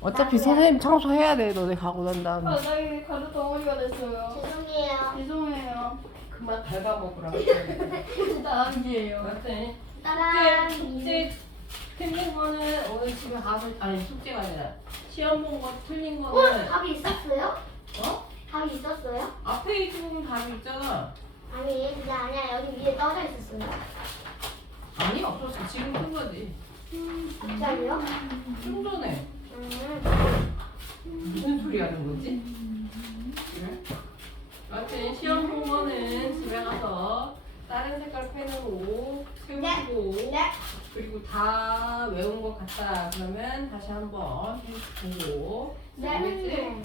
어차피 선생님 청소해야 돼. 너네 가고 난 다음에. 나 이미 가루 덩어리가 됐어요. 죄송해요. 죄송해요. 그만 밟아먹으라고. 진짜 아니에요. 맞지? 따란. 숙제 틀린 거는 오늘 집에 가서 아니 숙제가 아니라 시험 본 거 틀린 거는 답이 있었어요? 어? 답이 있었어요? 앞에 있으면 답이 있잖아. 아니, 그게 아니야. 여기 위에 떠져 있었어요. 아니 없었어. 지금 큰 거지. 갑자기요? 좀 전에 음. 무슨 소리 하는 거지? 그래? 여튼 시험 본 거는 집에 가서 다른 색깔 펜으로 세우고 네. 그리고 다 외운 것 같다 그러면 다시 한번 보고 알겠지?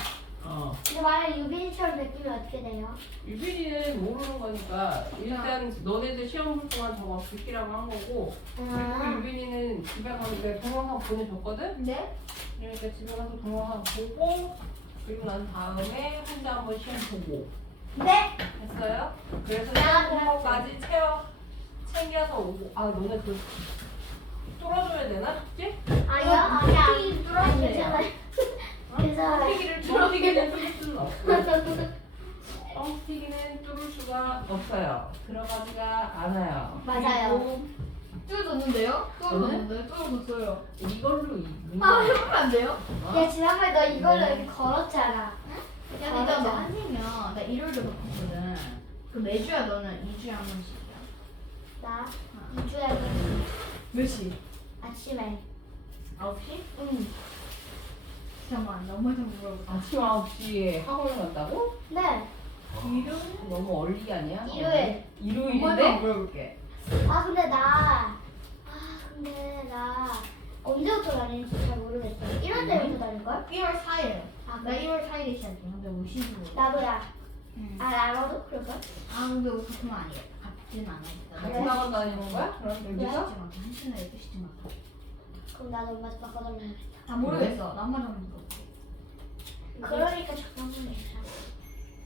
근데 만약 유빈이처럼 느끼면 어떻게 돼요? 유빈이는 모르는 거니까 일단 너네들 시험 볼 동안 저거 듣기라고 한 거고 그리고 유빈이는 집에 가서 내가 동영상 보내줬거든? 네? 그러니까 집에 가서 동영상 보고 그리고 난 다음에 혼자 한번 시험 보고 네. 했어요? 그래서 네, 시험 본 네. 거까지 챙겨서 오고 아 너네 그 뚫어줘야 되나? 숙제? 아니요, 아니야. 뚫어주세요. 괜찮아요. 괜찮아요. 튀기를 뻥튀기는 뚫을 수는 없고 뻥튀기는 뚫을 수가 없어요. 들어가지가 않아요. 맞아요. 뚫어줬는데요? 뚫어줬는데? 뚫어줬어요. 이걸로 아, 해보면 안 돼요? 야, 지난번에 너 이걸로 이렇게 걸었잖아. 야, 근데 너 한이면 나 일요일도 바꿨거든. 그 매주야 너는 2주에 한 번씩이야. 나 2주에 몇 시? 아침에. 9시? 응. 잠깐만, 나 엄마한테 물어볼게. 아침 9시에 학원을 간다고? 네. 일요일? 너무 얼리 아니야? 일요일. 엄마한테 일요일인데? 물어볼게. 근데 나 언제부터 다니는지 잘 모르겠어. 1월 때부터 다닐걸? 1월 4일. 아, 나 1월 4일에 시작해. 근데 오시는 거. 나도야. 응. 나도 그럴걸? 아, 근데 우리 같은 거 아니야. 같진 않아. 같은 학원 다니는 거야? 그럼 몇 여기서? 시쯤 왔어? 1시나 12시쯤 왔어. 그럼 나도 엄마한테 바꿔달라고. 아, 모르겠어. 나 엄마 좀 물어볼게. 그러니까 잠깐만요.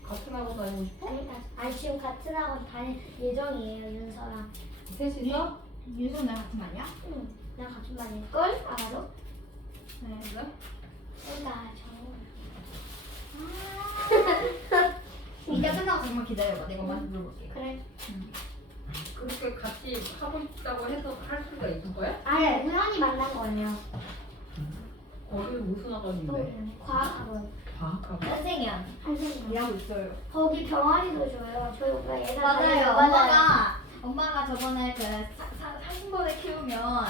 같은 학원 다니고 싶어? 아니 지금 같은 학원 다닐 예정이에요, 윤서랑. 셋이서? 유선 나랑 같은 거 아니야? 응. 난 같은 반일걸? 아마도? 네. 그래? 그러니까 이따 끝나고 잠깐만 기다려봐. 내가 엄마한테 물어볼게. 그래. 그렇게 같이 하고 싶다고 해서 할 수가 있을 거야? 아니, 우연히 만난 거예요. 거기는 무슨 학원인데? 과학학원. 과학학원? 선생님. 선생님. 일하고 있어요. 거기 병아리도 줘요. 저희 오빠 예전 맞아요. 엄마가 저번에 그 사슴벌을 키우면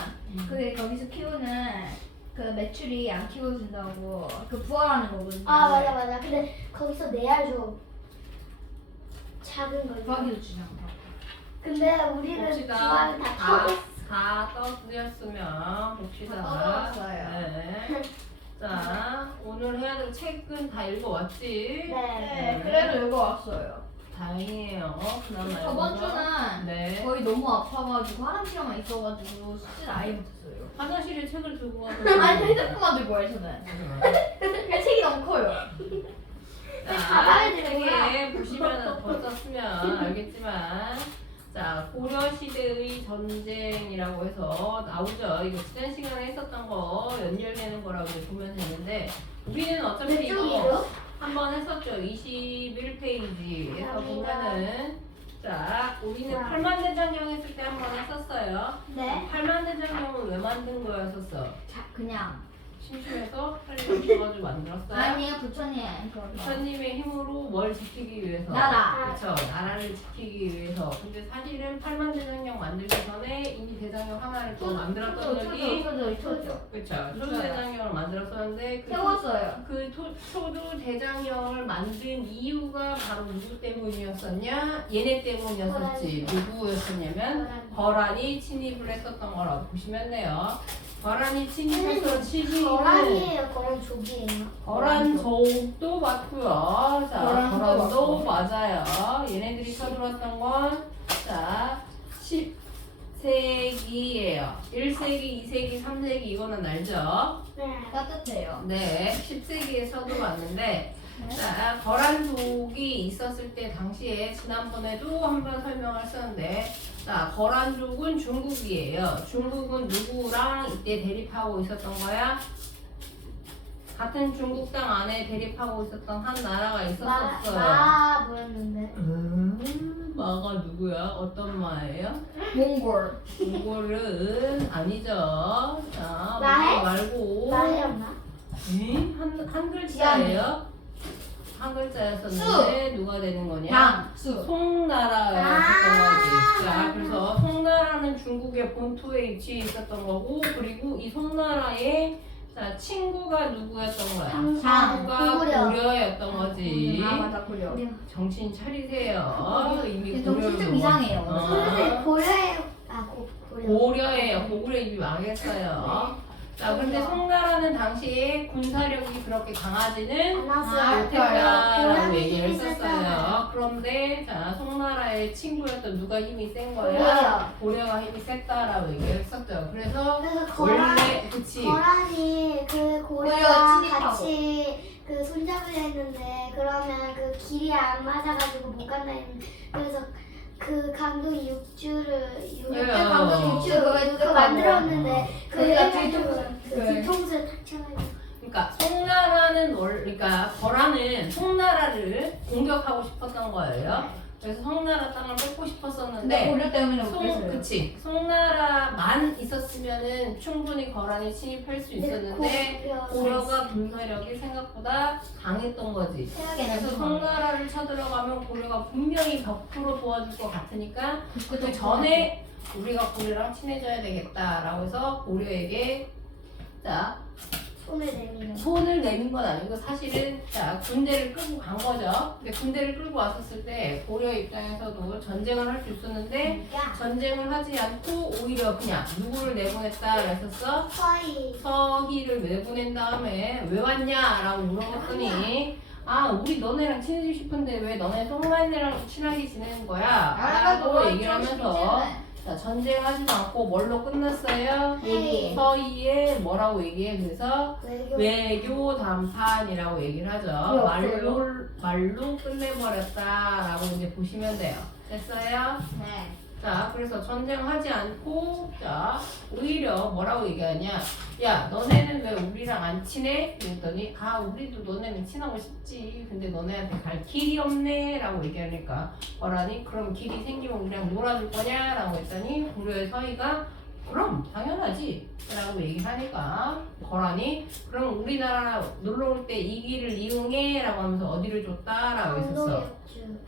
그 거기서 키우는 그 매출이 안 키워준다고 그 부활하는 거거든요. 아, 맞아. 근데 거기서 내알 줘. 작은 거. 부활기도 주잖아. 근데 우리는 봅시다. 좋아하는 다 터졌어. 다 떠드렸으면 봅시다. 다 떠들었어요. 네. 자, 오늘 해야 될 책은 다 읽어왔지? 네. 그래도 이거 왔어요. 다행이에요. 그나마 저번 읽어서. 주는 네. 거의 너무 아파가지고 화장실에만 있어가지고 숙제를 아예 못했어요. 화장실에 책을 두고 가서. 아니 핸드폰만 들고 와요 저는. 그냥 책이 너무 커요. 자, 가방에 들고 와. 책에 보시면 벌써 쓰면 알겠지만 자, 고려시대의 전쟁이라고 해서 나오죠. 이거 지난 시간에 했었던 거 연결되는 거라고 이제 보면 되는데 우리는 어차피 몇 이거 쪽이에요? 한번 했었죠. 21페이지에서 감사합니다. 보면은 자, 우리는 와. 팔만대장경 했을 때 한번 했었어요. 네. 팔만대장경은 왜 만든 거였었어? 자 그냥 심심해서 빨리 맞춰가지고 만들었어요. 아니요 부처님 그거. 부처님의 힘으로 뭘 지키기 위해서. 나라. 그렇죠. 나라를 지키기 위해서. 근데 사실은 팔만대장경 만들기 전에 이미 대장경 하나를 또 만들었던 적이 초조. 그렇죠. 초조대장경을 만들었었는데 세웠어요. 그 초조대장경을 만든 이유가 바로 누구 때문이었었냐? 얘네 때문이었었지. 누구였었냐면 거란이 침입을 했었던 거라고 보시면 돼요. 거란이 침입해서 시기는 거란이에요, 거란족이에요. 거란족도 맞고요. 자, 거란도 거란도 맞고. 맞아요. 얘네들이 쳐들어왔던 건 자, 10세기예요. 1세기, 2세기, 3세기 이거는 알죠? 네. 따뜻해요. 네, 10세기에 쳐들어왔는데 자, 거란족이 있었을 때 당시에 지난번에도 한번 설명을 했었는데 자, 거란족은 중국이에요. 중국은 누구랑 이때 대립하고 있었던 거야? 같은 중국 땅 안에 대립하고 있었던 한 나라가 있었어요. 뭐였는데? 마가 누구야? 어떤 마예요? 몽골. 몽골은 아니죠. 자, 마해? 몽골 말고 나였나? 한 글자예요. 한 글자였었는데 누가 되는 거냐? 양. 수. 송나라였었던 거지. 자, 그래서 송나라는 중국의 본토에 위치해 있었던 거고, 그리고 이 송나라의 자, 친구가 누구였던 거야? 친구가 고구려. 고려였던 거지. 아 맞아 고려. 정신 차리세요. 이미 정신 좀 고려를 이상해요. 선생님 고려예요. 고려. 고려예요. 고구려 입이 망했어요. 자, 근데 송나라는 당시에 군사력이 그렇게 강하지는 못했다라고 얘기를 했었어요. 그런데 자, 송나라의 친구였던 누가 힘이 센 거야? 고려가 힘이 셌다라고 얘기를 했었죠. 그래서 원래 그치. 거란이 그 고려 고려랑 침입하고. 같이 그 손잡으려 했는데 그러면 그 길이 안 맞아가지고 못 간다 했는데 그래서 그 강동 육주를 강동 육주 그거 만들었는데 거기가 뒤통수를 탁 쳐가지고 그러니까 송나라는 그러니까 거란은 송나라를 공격하고 싶었던 거예요. 그래서 송나라 땅을 뺏고 근데 싶었었는데 고려 때문에 못했어요. 그치. 송나라만 있었으면은 충분히 거란이 침입할 수 있었는데 고려가 군사력이 생각보다 강했던 거지. 그래서 송나라를 쳐들어가면 고려가 분명히 100% 도와줄 것 같으니까 그 전에 우리가 고려랑 친해져야 되겠다라고 해서 고려에게 자 손을 내민 건 아니고 사실은 자 군대를 끌고 간 거죠. 근데 군대를 끌고 왔었을 때 고려 입장에서도 전쟁을 할 수 있었는데 전쟁을 하지 않고 오히려 그냥 누구를 내보냈다 그랬었어? 서희를 내보낸 다음에 왜 왔냐라고 물어봤더니 아 우리 너네랑 친해지고 싶은데 왜 너네 송나라랑 친하게 지내는 거야? 라고 얘기를 하면서 자, 전쟁하지 않고 뭘로 끝났어요? 서희의 뭐라고 얘기해? 그래서 외교 담판이라고 얘기를 하죠. 말로 끝내버렸다라고 이제 보시면 돼요. 됐어요? 네. 자, 그래서 전쟁하지 않고, 자, 오히려 뭐라고 얘기하냐? 야, 너네는 왜 우리랑 안 친해? 그랬더니, 아, 우리도 너네는 친하고 싶지. 근데 너네한테 갈 길이 없네. 라고 얘기하니까, 거란이 그럼 길이 생기면 우리랑 놀아줄 거냐? 라고 했더니, 고려의 서희가, 그럼, 당연하지. 라고 얘기하니까, 거란이, 그럼 우리나라 놀러 올 때 이 길을 이용해. 라고 하면서 어디를 줬다? 라고 했었어.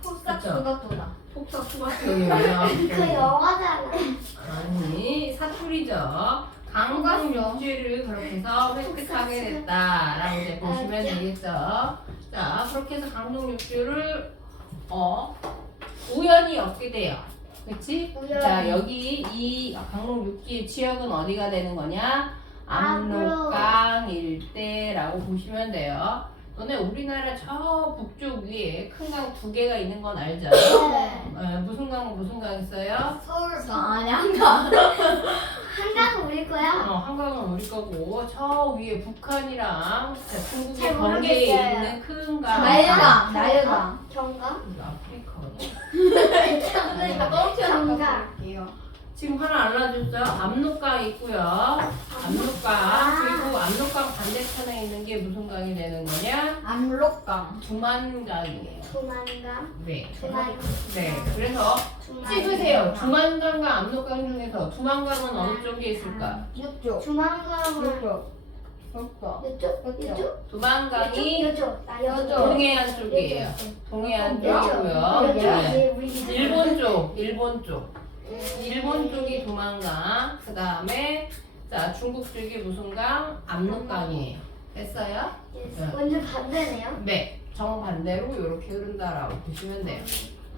폭삭 그쵸? 수각도다. 폭삭 수박이 뭐야? 그 영화잖아. 아니 사투리죠. 강강 육지를 그렇게 해서 획득하게 됐다라고 이제 보시면 되겠죠. 자 그렇게 해서 강동 육주를 우연히 얻게 돼요. 그렇지? 자 여기 이 강동 육지의 지역은 어디가 되는 거냐? 압록강 일대라고 보시면 돼요. 너네 우리나라 저 북쪽 위에 큰 강 2개가 있는 건 알죠? 무슨 강 있어요? 서울 아니 한가. 한강은 우리 거야? 한강은 우리 거고 저 위에 북한이랑 중국의 잘 경계에 모르겠어요. 있는 큰 강. 나일강. 경강? 아프리카거든. 경강. 지금 하나 알려줬죠? 압록강 있고요. 압록강 그리고 압록강 반대편에 있는 게 무슨 강이 되는 거냐? 압록강. 두만강이에요. 두만강? 네. 두만. 네. 그래서 찍으세요. 두만강과 압록강 중에서 두만강은 어느 쪽에 있을까? 이쪽. 두만강은 이쪽. 이쪽? 두만강이 이쪽. 동해안 쪽이에요. 동해안 쪽이고요. 네. 일본 쪽. 일본 쪽이 두만강, 그 다음에 자 중국 쪽이 무슨 강? 압록강이에요. 됐어요? 완전 반대네요. 네, 정반대로 이렇게 흐른다라고 보시면 돼요.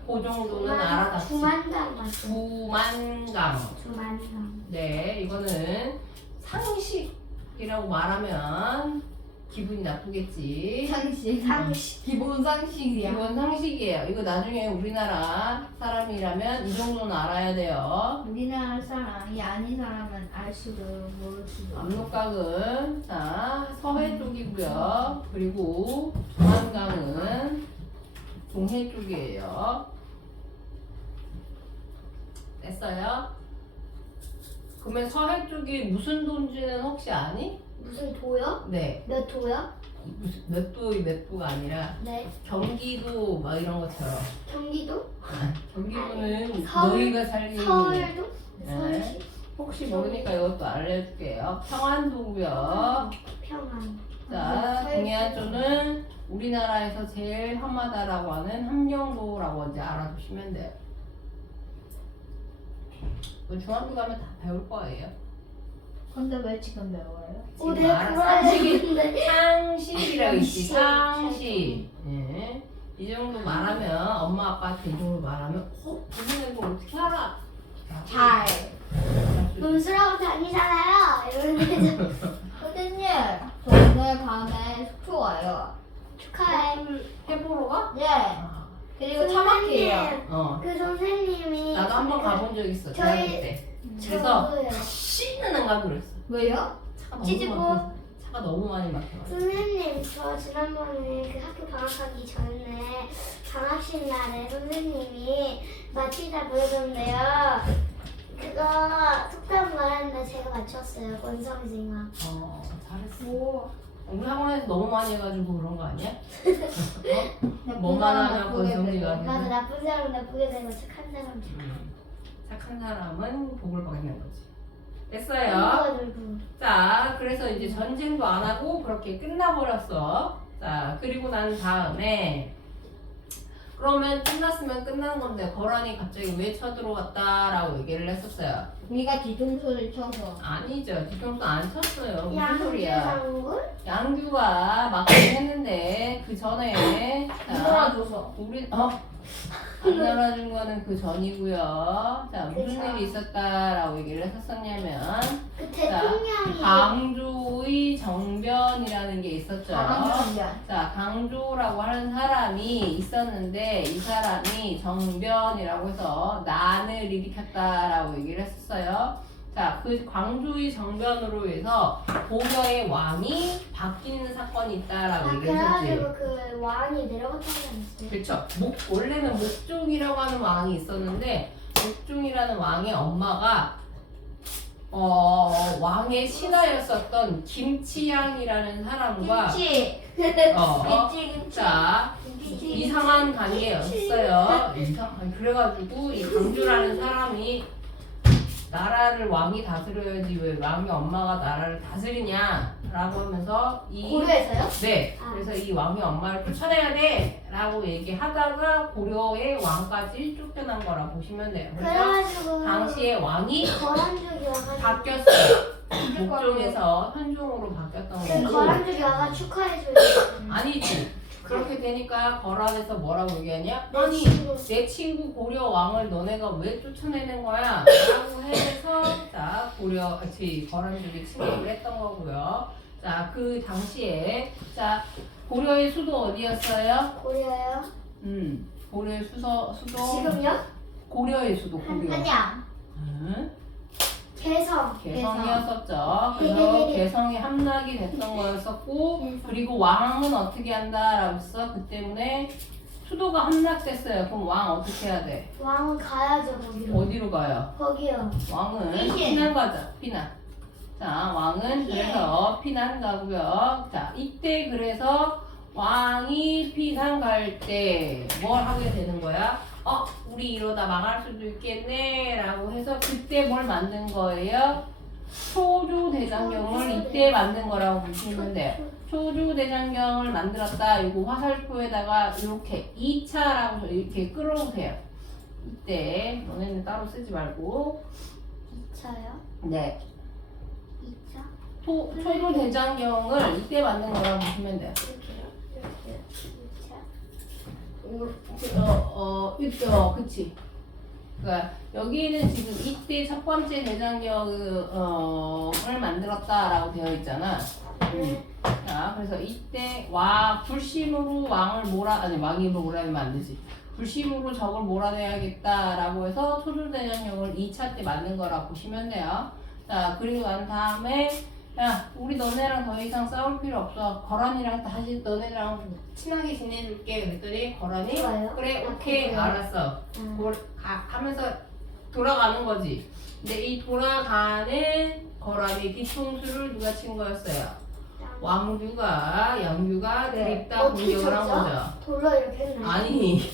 그 정도는 알아놨어요. 두만강 맞죠? 두만강. 두만강. 네, 이거는 상식이라고 말하면 기분이 나쁘겠지. 상식. 기본 상식이야. 기본 상식이에요. 이거 나중에 우리나라 사람이라면 이 정도는 알아야 돼요. 우리나라 사람이 아닌 사람은 알 수도 모를 수도. 압록강은 자 서해 쪽이고요. 그리고 두만강은 동해 쪽이에요. 됐어요? 그러면 서해 쪽이 무슨 돈지는 혹시 아니? 무슨 도요? 네. 몇 도요? 무슨 몇 도가 아니라 네. 경기도 막 이런 것처럼. 경기도? 경기도는 서울? 너희가 살리는 서울도? 네. 서울시? 혹시 모르니까 이것도 알려줄게요. 평안도고요. 평안. 자, 서울. 동해안조는 우리나라에서 제일 험하다라고 하는 함령도라고 이제 알아두시면 돼요. 이거 중학교 가면 다 배울 거예요. 근데 왜 지금 배워요? 오, 지금 내가 그거 알았는데. 상식이라고 있지. 상식. 상식. 예. 이 정도 말하면 엄마 아빠한테 이 정도 말하면 무슨 이거 어떻게 알아? 잘. 논술하고 다니잖아요. 이러는데 선생님, 저 오늘 밤에 숙소 와요. 축하해. 해보러 가? 예. 아, 그리고 차 막혀요. 어. 그 선생님이 나도 한 번 가본 적 있어. 저희- 대학교 때. 그래서 저도요. 쉬는 안 가고 그랬어. 왜요? 차가 너무 찌찌고. 막혀서. 차가 너무 많이 막혀. 선생님, 저 지난번에 그 학교 방학하기 전에 방학식 날에 선생님이 맞히자 부르던데요. 그거 속담 말했는데 제가 맞췄어요. 권성징악. 잘했어. 오. 우리 학원에서 너무 많이 해가지고 그런 거 아니야? 나쁜 뭐만 사람 하면 나쁘게 권성지가 되고. 맞아, 나쁜 사람 나쁘게 되고 착한 사람 착한 사람은 복을 받는 거지. 됐어요. 착한. 자, 그래서 이제 전쟁도 안 하고 그렇게 끝나버렸어. 자, 그리고 난 다음에 그러면 끝났으면 끝난 건데 거란이 갑자기 왜 쳐들어왔다라고 얘기를 했었어요. 우리가 뒤통수를 쳐서. 아니죠. 뒤통수 안 쳤어요. 무슨 양주 소리야. 장군? 양규가 막긴 했는데 그 전에 놀아줘서. 우리 안 놀아준 거는 그 전이고요. 자, 무슨 그쵸. 일이 있었다라고 얘기를 했었냐면 그 대통령이 강조의 정변이라는 게 있었죠. 강한정변. 자, 강조라고 하는 사람이 있었는데 이 사람이 정변이라고 해서 난을 일으켰다라고 얘기를 했었어요. 자, 그 광주의 정변으로 해서 고려의 왕이 바뀌는 사건이 있다라고 얘기를 했었지. 그래가지고 그 왕이 내려갔다는 거 그렇죠. 원래는 목종이라고 하는 왕이 있었는데 목종이라는 왕의 엄마가 왕의 신하였었던 김치양이라는 사람과 김치. 김치. 자 이상한 관계였어요. 그래가지고 이 강주라는 사람이 나라를 왕이 다스려야지 왜 왕의 엄마가 나라를 다스리냐라고 하면서 고려에서요? 네, 아. 그래서 이 왕의 엄마를 쫓아내야 돼라고 얘기하다가 고려의 왕까지 쫓겨난 거라 보시면 돼요. 그래서 그래가지고 당시에 왕이 거란족이 와가지고 바뀌었어요. 목종에서 현종으로 바뀌었던 그 거고. 거란족이 와가 축하해줘요. 아니지. 그렇게 되니까 거란에서 뭐라고 얘기하냐? 내 아니 친구. 내 친구 고려 왕을 너네가 왜 쫓아내는 거야? 라고 해서 자 거란족이 침입을 했던 거고요. 자 그 당시에 자 고려의 수도 어디였어요? 고려요? 고려의 수도 지금요? 고려의 수도 고려. 한양. 개성. 개성이었었죠. 그래서 개성이 함락이 됐던 거였었고 그리고 왕은 어떻게 한다라고 했어? 그 때문에 수도가 함락됐어요. 그럼 왕 어떻게 해야 돼? 왕은 가야죠 거기로. 어디로 가요? 거기요. 왕은 피신. 피난 가자. 피난. 자 왕은 그래서 피난 가고요. 자 이때 그래서 왕이 피난 갈 때 뭘 하게 되는 거야? 우리 이러다 망할 수도 있겠네 라고 해서 그때 뭘 만든 거예요? 초조대장경을 이때 만든 거라고 보시면 돼요. 초조대장경을 만들었다. 이거 화살표에다가 이렇게 2차라고 이렇게 끌어오세요. 이때 너네는 따로 쓰지 말고 2차요? 네 2차? 초조대장경을 이때 만든 거라고 보시면 돼요. 이렇게요? 이렇게요? 2차? 그치. 그러니까 여기는 지금 이때 첫 번째 대장경을 만들었다라고 되어 있잖아. 네. 자, 그래서 이때 불심으로 왕이 몰아내면 안 되지. 불심으로 적을 몰아내야겠다라고 해서 초조대장경을 2차 때 만든 거라고 보시면 돼요. 자, 그리고 난 다음에 야, 우리 너네랑 더 이상 싸울 필요 없어. 거란이랑 다시 너네랑 친하게 지내줄게. 그랬더니 거란이 좋아요. 그래, 아, 오케이, 그래요? 알았어. 하면서 돌아가는 거지. 근데 이 돌아가는 거란의 뒤통수를 누가 친 거였어요? 왕규가 양규가 네. 드립다 공격을 한 거죠. 돌로 이렇게 했나요? 아니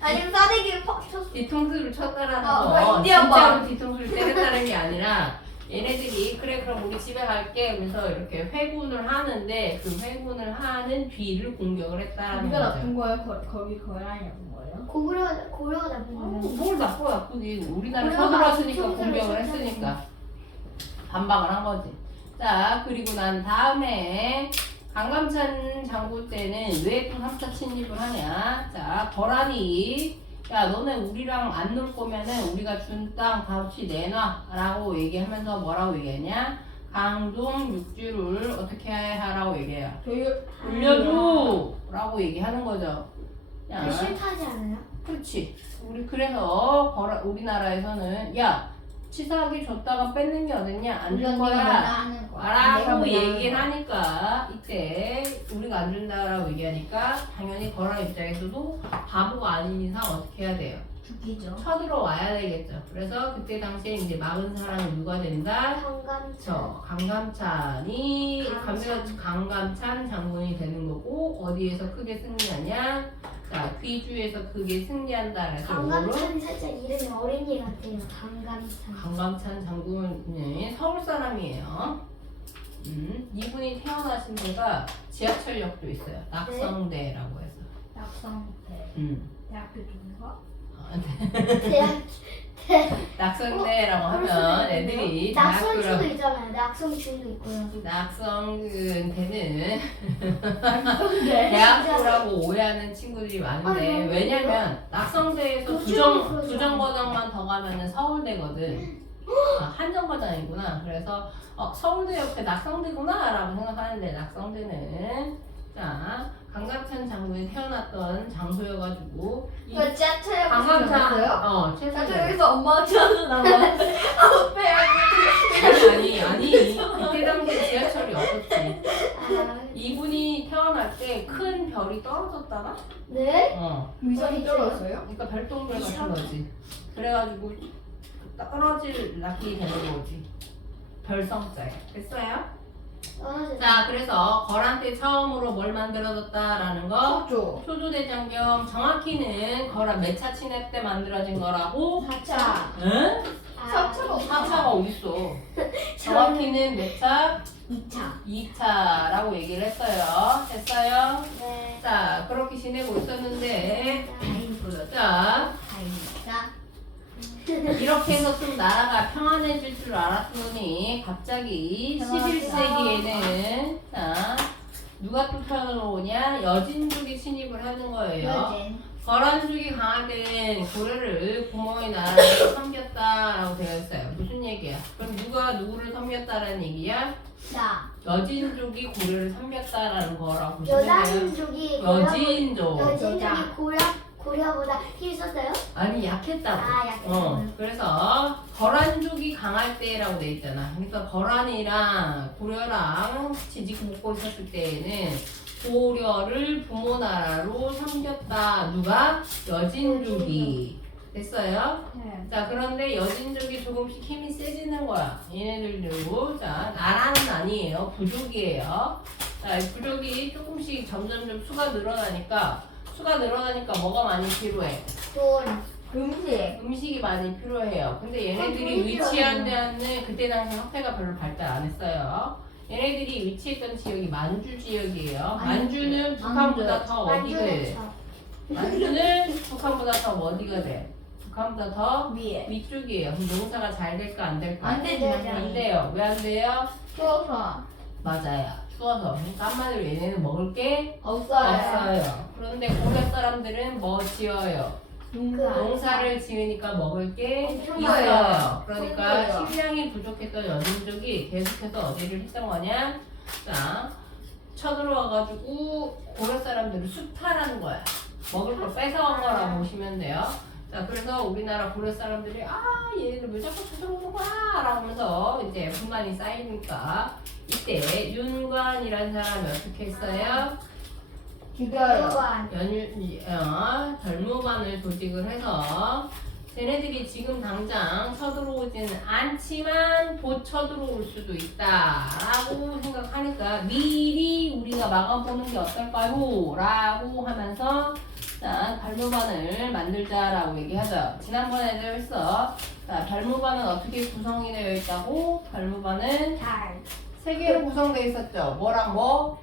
아니면 싸대기를 팍 쳤어. 뒤통수를 쳤다라는 아, 거 인디언 진짜로 뒤통수를 때렸다는 게 아니라 얘네들이 그래 그럼 우리 집에 갈게 그래서 이렇게 회군을 하는데 그 회군을 하는 뒤를 공격을 했다라는 누가 거죠. 나쁜 거예요? 거기 거란이 나쁜 거예요? 고구려가 나쁜 거예요. 뭘 나쁘긴 우리나라 우리나라 서들었으니까 뒤통수를 공격을 쳤잖아요. 했으니까 반박을 한 거지. 자 그리고 난 다음에 강감찬 장군 때는 왜 또 3차 침입을 하냐. 자 거란이 야 너네 우리랑 안 놀 거면은 우리가 준 땅 값이 내놔 라고 얘기하면서 뭐라고 얘기했냐. 강동 육주를 어떻게 하라고 얘기해요. 돌려줘 라고 얘기하는 거죠. 야, 그 싫다지 않아요? 그렇지. 그래서 우리나라에서는 야 치사하게 줬다가 뺏는 게 어딨냐 안 줄 거야 하는 거야. 라고 얘기를 하니까 이때 우리가 안 준다라고 얘기하니까 당연히 거란 입장에서도 바보가 아닌 이상 어떻게 해야 돼요? 죽이죠. 쳐들어와야 되겠죠. 그래서 그때 당시에 이제 막은 사람이 누가 된다? 강감찬. 강감찬이 강감찬 장군이 되는 거고 어디에서 크게 승리하냐? 자 귀주에서 크게 승리한다. 그래서 강감찬이 살짝 이름이 어린이 같아요. 강감찬. 강감찬 장군은 서울 사람이에요. 이분이 태어나신 데가 지하철역도 있어요. 낙성대라고 해서. 낙성대. 대학교 쪽인가? 대학 낙성대라고 하면 애들이 낙성중도 대학교를 있잖아요. 낙성중도 있고요. 낙성대는 낙성대. 대학교라고 오해하는 친구들이 많은데 아니, 왜냐면 낙성대에서 도쿄는 두 정거장만 더 가면은 서울대거든. 한 정거장이구나. 그래서 서울대 옆에 낙성대구나 라고 생각하는데 낙성대는 자 강감찬 장군이 태어났던 장소여가지고 이 이거 지하철역 강감찬 지하철역에서 최선을 엄마가 튀어나와. 아니 그때 당시에 지하철이 없었지. 아, 이분이 태어날 때 큰 별이 떨어졌다나? 네? 위성이 떨어졌어요? 그러니까 별똥별 같은 거지. 그래가지고 떨어질 낙이 되는 거지. 별성자야. 됐어요? 자, 그래서 거란 때 처음으로 뭘 만들어졌다라는 거. 초조대장경. 정확히는 거란 몇 차 침입 때 만들어진 거라고? 4차. 응? 4차가 어딨어? 정확히는 몇 차? 2차. 2차라고 얘기를 했어요. 됐어요? 네. 자, 그렇게 지내고 있었는데, 다행이고요. 자, 다행이다. 이렇게 해서 좀 나라가 평안해질 줄 알았더니, 갑자기 11세기에는, 자, 누가 또 태어나오냐? 여진족이 침입을 하는 거예요. 여진. 거란족이 강할 때는 고려를 부모의 나라에서 섬겼다라고 되어 있어요. 무슨 얘기야? 그럼 누가 누구를 섬겼다라는 얘기야? 나. 여진족이 고려를 섬겼다라는 거라고 보시면 돼요. 여자민족이 여진족. 여진족이 고려보다 힘 썼어요? 아니 약했다고. 약했어요. 그래서 거란족이 강할 때라고 돼 있잖아. 그러니까 거란이랑 고려랑 지지고 먹고 있었을 때에는 고려를 부모 나라로 섬겼다. 누가? 여진족이. 됐어요? 네. 자, 그런데 여진족이 조금씩 힘이 세지는 거야. 얘네들도. 자, 나라는 아니에요. 부족이에요. 자, 이 부족이 조금씩 점점점 수가 늘어나니까 뭐가 많이 필요해? 돈. 음식. 음식이 많이 필요해요. 근데 얘네들이 돈이 위치한 필요하네요. 데는 그때 당시 학대가 별로 발달 안 했어요. 얘네들이 위치했던 지역이 만주 지역이에요. 만주는 북한보다 더 어디가 돼? 만주는 북한보다 더 어디가 돼? 북한보다 더 위에. 위쪽이에요. 그럼 농사가 잘 될까 안 될까? 안 되지. 안 돼요. 왜 안 돼요? 추워서. 맞아요. 추워서. 그러니까 한마디로 얘네는 먹을 게 없어요. 없어요. 그런데 고려 사람들은 뭐 지어요? 농사를 지으니까 먹을 게 엄청 있어요. 많아요. 그러니까 거예요. 식량이 부족했던 여민족이 계속해서 어디를 했던 거냐? 자, 쳐들어와가지고 고려 사람들을 수탈하는 거야. 먹을 걸 뺏어간 거라고 보시면 돼요. 자, 그래서 우리나라 고려 사람들이 얘네들 왜 자꾸 쳐들어오는 거야? 라고 하면서 이제 불만이 쌓이니까 이때 윤관이라는 사람이 어떻게 했어요? 죽여요. 별무관을 조직을 해서 쟤네들이 지금 당장 쳐들어오지는 않지만 곧 쳐들어올 수도 있다라고 생각하니까 미리 우리가 막아보는 게 어떨까요? 라고 하면서 자, 발모반을 만들자라고 얘기하죠. 지난번에도 했어. 자, 발모반은 어떻게 구성이 되어 있다고? 발모반은 달. 세 개로 구성되어 있었죠. 뭐랑 뭐?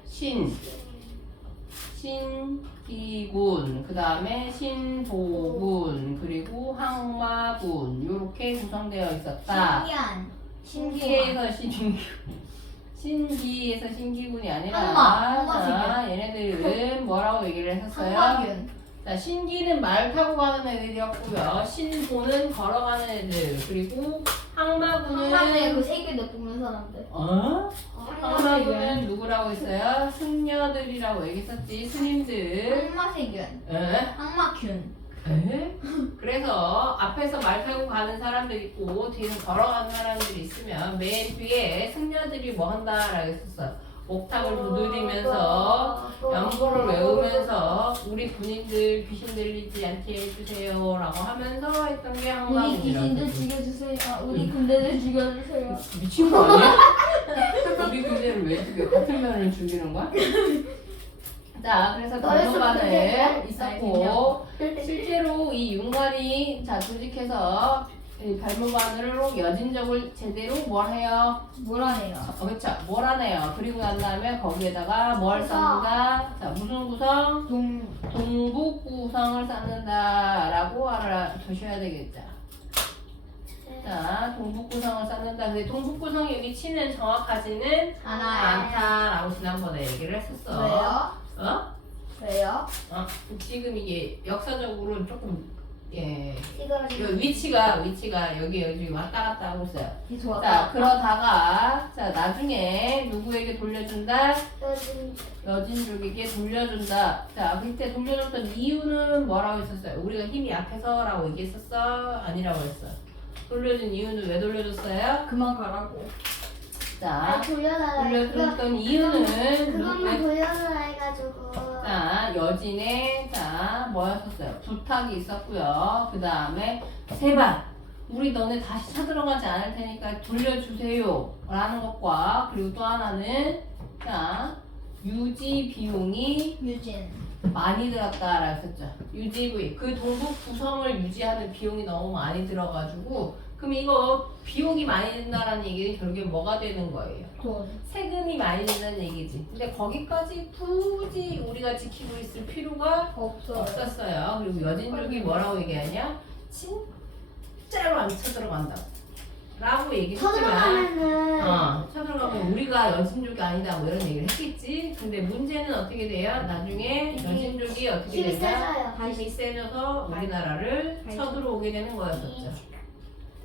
신기군, 그 다음에 신보군, 그리고 항마군 이렇게 구성되어 있었다. 신기한. 신기에서 신기군이 아니라 항마 자, 얘네들은 뭐라고 얘기를 했었어요? 항마균. 자, 신기는 말 타고 가는 애들이었고요. 신보는 걸어가는 애들. 그리고 항마에 항마군은 그세 개도 보는 사람들. 항마군은 누구라고 했어요? 승려들이라고 얘기했었지. 스님들. 항마세균. 에? 항마균. 에? 그래서 앞에서 말 타고 가는 사람들 있고 뒤에서 걸어가는 사람들이 있으면 맨 뒤에 승려들이 뭐 한다라고 했었어. 옥탑을 두드리면서 연보를 외우면서 우리 군인들 귀신 들리지 않게 해주세요 라고 하면서 했던 게 우리 귀신들 항마군이라고. 죽여주세요. 우리 군대들 죽여주세요. 미친 거 아니야? 우리 군대를 왜 죽여? 같은 면을 죽이는 거야? 자, 그래서 발모반을 있었고 실제로 이 윤관이 자 조직해서 이 발모반으로 여진적을 제대로 뭘 해요? 뭐라네요. 그렇죠. 뭘 하네요. 그리고 난 다음에 거기에다가 뭘 쌓는다? 자, 무슨 구성? 동북 구성을 쌓는다라고 알아두셔야 되겠죠. 자, 동북 구성을 쌓는다. 근데 동북 구성이 여기 치는 정확하지는 않다라고 지난번에 얘기를 했었어. 왜요? 어? 왜요? 지금 이게 역사적으로 조금 예, 이거를 이 위치가 여기 왔다 갔다 하고 있어요. 이 자, 좋았다. 그러다가 자 나중에 누구에게 돌려준다? 요즘 여진족에게 돌려준다. 자, 그때 돌려줬던 이유는 뭐라고 했었어요? 우리가 힘이 약해서라고 얘기했었어? 아니라고 했어. 돌려준 이유는 왜 돌려줬어요? 그만 가라고. 자, 돌려달라. 돌려줬던 이유는 그것만 누구의 돌려달라 해가지고. 자, 여진의 자 뭐였었어요? 부탁이 있었고요. 그 다음에 세발 우리 너네 다시 쳐들어가지 않을 테니까 돌려주세요 라는 것과 그리고 또 하나는 자 유지 비용이 유진. 많이 들었다라 했었죠. 유지비 그 동북 구성을 유지하는 비용이 너무 많이 들어가지고 그럼 이거 비용이 많이 든다라는 얘기는 결국에 뭐가 되는 거예요? 돈. 세금이 많이 든다는 얘기지. 근데 거기까지 굳이 우리가 지키고 있을 필요가 없어요. 없었어요. 그리고 여진족이 뭐라고 얘기하냐? 진짜로 안 쳐들어간다고 라고 얘기했지만 쳐들어가면은 쳐들어가면 우리가 여진족이 아니다 뭐 이런 얘기를 했겠지. 근데 문제는 어떻게 돼요? 나중에 여진족이 어떻게 힘이 된다? 세져요. 힘이 세져서 우리나라를 다시. 쳐들어오게 되는 거였었죠.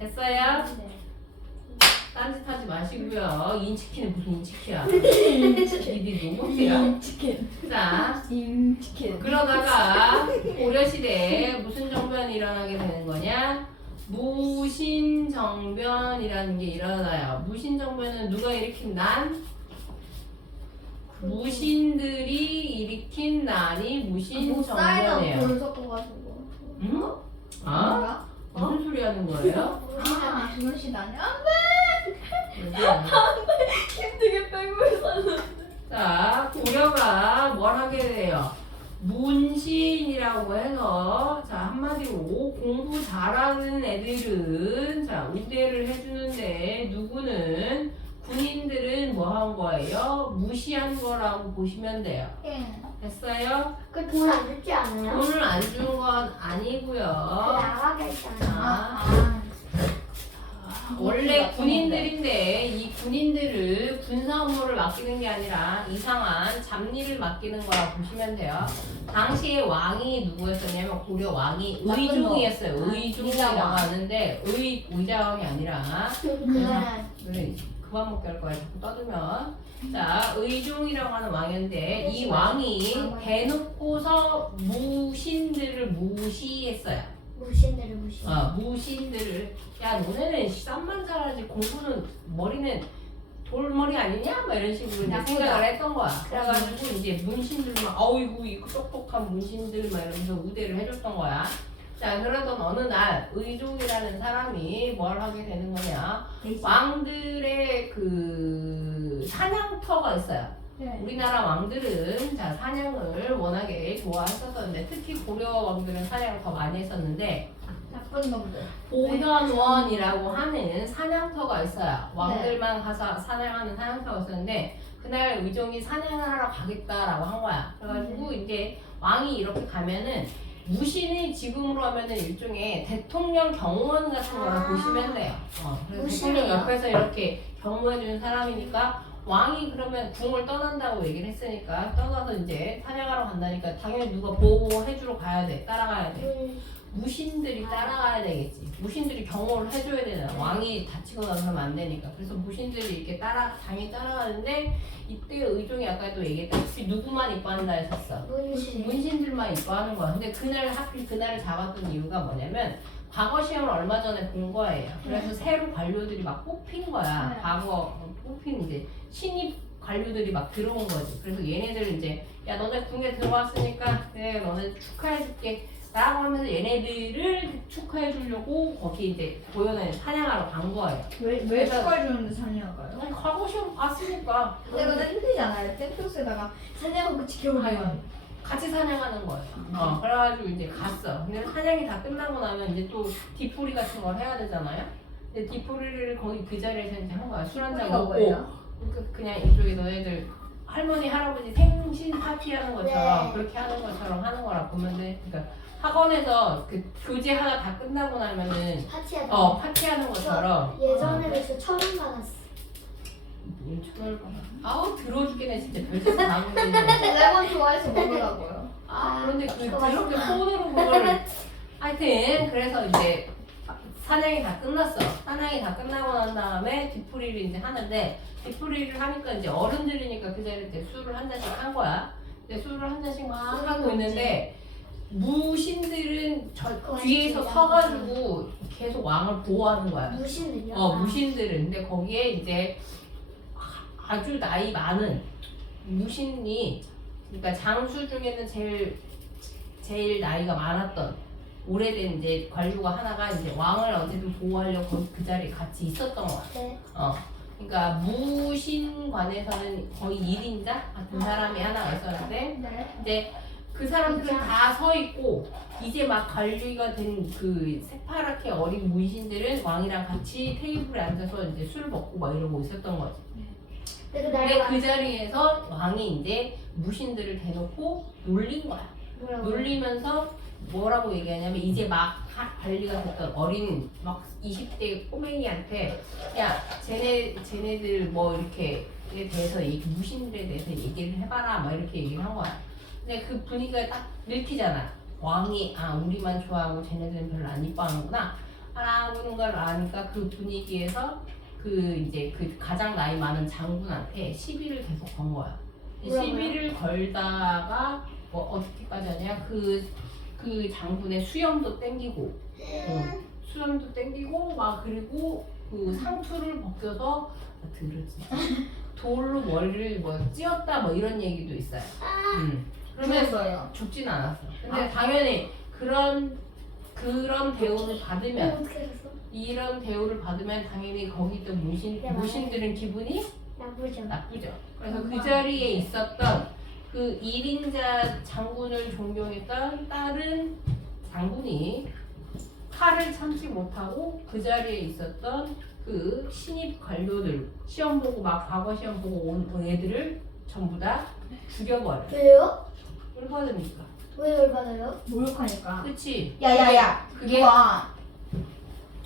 됐어요? 네. 딴짓하지 마시고요. 인치킨은 무슨 인치키야? 니들 누구세요? 치킨. 자, 치킨. 그러다가 고려시대에 무슨 정변이 일어나게 되는 거냐? 무신정변이라는 게 일어나요. 무신정변은 누가 일으킨 난? 무신들이 일으킨 난이 무신정변이에요. 돌 섞어가지고. 응? 아? 무슨 소리 하는 거예요? 조선시대 아니야? 얘들아. 힘들게 빼고 있었는데. 자, 고려가 뭘 하게 돼요? 문신이라고 해서 자 한마디로 공부 잘하는 애들은 자 우대를 해주는데 누구는 군인들은 뭐 한 거예요? 무시한 거라고 보시면 돼요. 됐어요? 그돈안 줬지 않아요? 돈을 안 준 건 그 아니고요. 나가게 했잖아. 원래 군인들인데 이 군인들을 군사 업무를 맡기는 게 아니라 이상한 잡일을 맡기는 거라 보시면 돼요. 당시에 왕이 누구였었냐면 고려 왕이 의종이었어요. 의종이라고 하는데 의자왕이 아니라 그래 그만 먹게 할 거야 자꾸 떠들면. 자 의종이라고 하는 왕이었는데 이 왕이 대놓고서 무신들을 무시했어요. 무신들을 무시. 무신들을 야 너네는 쌈만 잘하지 공부는 머리는 돌머리 아니냐? 막 이런 식으로 이제 생각을 했던 거야. 그래가지고 이제 문신들만 어이구 이 똑똑한 문신들 막 이러면서 우대를 해줬던 거야. 자, 그러던 어느 날 의종이라는 사람이 뭘 하게 되는 거냐? 왕들의 그 사냥터가 있어요. 네. 우리나라 왕들은 자 사냥을 워낙에 좋아했었는데 특히 고려 왕들은 사냥을 더 많이 했었는데 나쁜 놈들. 보현원이라고 하는 사냥터가 있어요. 왕들만 가서 사냥하는 사냥터가 있었는데 그날 의종이 사냥을 하러 가겠다라고 한 거야. 그래가지고 이제 왕이 이렇게 가면은 무신이 지금으로 하면은 일종의 대통령 경호원 같은 거라 보시면 돼요. 그래서 무신이요? 대통령 옆에서 이렇게 경호해주는 사람이니까 왕이 그러면 궁을 떠난다고 얘기를 했으니까 떠나서 이제 사냥하러 간다니까 당연히 누가 보호해주러 가야 돼. 따라가야 돼. 무신들이 따라가야 되겠지. 무신들이 경호를 해줘야 되잖아. 왕이 다치거나 그러면 안 되니까. 그래서 무신들이 이렇게 당연히 따라가는데 이때 의종이 아까도 얘기했다시피 누구만 이뻐한다 했었어. 문신. 문신들만 이뻐하는 거야. 근데 그날 하필 그날을 잡았던 이유가 뭐냐면 과거 시험을 얼마 전에 본 거예요. 그래서 새로 관료들이 막 뽑힌 거야. 네. 과거 뽑힌 이제 신입 관료들이 막 들어온 거지. 그래서 얘네들 이제 야 너네 궁에 들어왔으니까 그래 너네 축하해줄게. 라고 하면서 얘네들을 축하해 주려고 거기 이제 보현에 사냥하러 간 거예요. 왜 축하해주는데 사냥할까요? 아니 과거 시험 봤으니까 근데 그거 힘들잖아요. 땡볕에다가 사냥하고 지켜보면. 같이 사냥하는 거예요. 그래가지고 이제 갔어. 근데 사냥이 다 끝나고 나면 이제 또 뒷풀이 같은 걸 해야 되잖아요. 근데 뒷풀이를 거기 그 자리에서 이제 한 거야. 술 한잔 뒷풀이가 먹고 뭐예요? 그냥 이쪽에 너희들 할머니 할아버지 생신 파티 하는 것처럼 네. 그렇게 하는 것처럼 하는 거라 보면 돼. 그러니까 학원에서 그 교재 하나 다 끝나고 나면은 파티하다. 파티하는 것처럼 예전에도 저 처음 받았어. 뭘 처음 받아. 아우 들어 죽겠네 진짜 별짓 다 하고 있는데. 레몬 좋아해서 먹으라고요. 그런데 그거 그렇게 폰으로 그걸 하여튼 그래서 이제 사냥이 다 끝났어. 사냥이 다 끝나고 난 다음에 뒷풀이를 이제 하는데 뒷풀이를 하니까 이제 어른들이니까 그 자리에 이제 술을 한 잔씩 한 거야. 근데 술을 한 잔씩 막 하고 있는데 무신들은 저 뒤에서 서가지고 계속 왕을 보호하는 거야. 무신들이요? 무신들은. 근데 거기에 이제 아주 나이 많은 무신이 그러니까 장수 중에는 제일 나이가 많았던 오래된 이제 관료가 하나가 이제 왕을 어쨌든 보호하려고 그 자리에 같이 있었던 거야. 네. 그러니까 무신관에서는 거의 1인자 같은 사람이 하나가 있었는데 네. 이제 그 사람들은 다 서 있고 이제 막 관리가 된 그 새파랗게 어린 무신들은 왕이랑 같이 테이블에 앉아서 이제 술 먹고 막 이러고 있었던 거지. 근데 그 자리에서 왕이 이제 무신들을 대놓고 놀린 거야. 놀리면서 뭐라고 얘기하냐면 이제 막 관리가 됐던 어린 막 20대 꼬맹이한테 야 쟤네들 뭐 이렇게에 대해서 무신들에 대해서 얘기를 해봐라 막 이렇게 얘기를 한 거야. 근데 그 분위기가 딱 읽히잖아. 왕이 우리만 좋아하고 쟤네들은 별로 안 이뻐하는구나 라는 걸 아니까 그 분위기에서 이제 그 가장 나이 많은 장군한테 시비를 계속 건 거야. 시비를 걸다가 뭐 어떻게까지 하냐 그 장군의 수염도 땡기고 수염도 땡기고 막 그리고 그 상투를 벗겨서 들었지 돌로 머리를 뭐 찧었다 뭐 이런 얘기도 있어요. 그러면 죽었어요. 죽진 않았어. 근데 당연히 그런 대우를 받으면 어떻게 됐어? 이런 대우를 받으면 당연히 거기 있던 무신들은 기분이 나쁘죠. 나쁘죠. 그래서 그 자리에 있었던 그 1인자 장군을 존경했던 다른 장군이 칼을 참지 못하고 그 자리에 있었던 그 신입 관료들 시험 보고 막 과거 시험 보고 온 애들을 전부 다 죽여버려. 왜요? 열받으니까. 왜 열받아요? 모욕하니까. 그치? 야야야. 그게 누가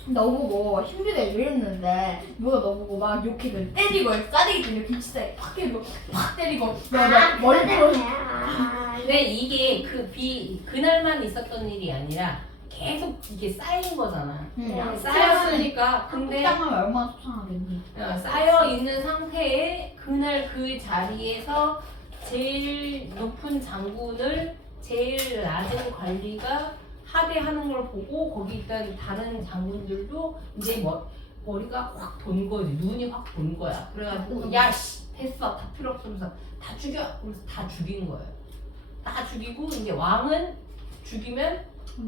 너보고 힘들게 이랬는데 누가 너보고 막 욕해 때리고 싸대기 때리고 김치싸게 팍 때리고 팍 때리고 머리 풀어. 근데 이게 그날만 있었던 일이 아니라 계속 이게 쌓인 거잖아. 쌓였으니까 근데 당하면 얼마나 속상하겠니. 쌓여 있는 상태에 그날 그 자리에서 제일 높은 장군을 제일 낮은 관리가 하대하는 걸 보고 거기 있던 다른 장군들도 이제 머리가 확 돈 거지. 눈이 확 돈 거야. 그래가지고 야씨 됐어 다 필요 없으면서 다 죽여. 그래서 다 죽인 거예요. 다 죽이고 이제 왕은 죽이면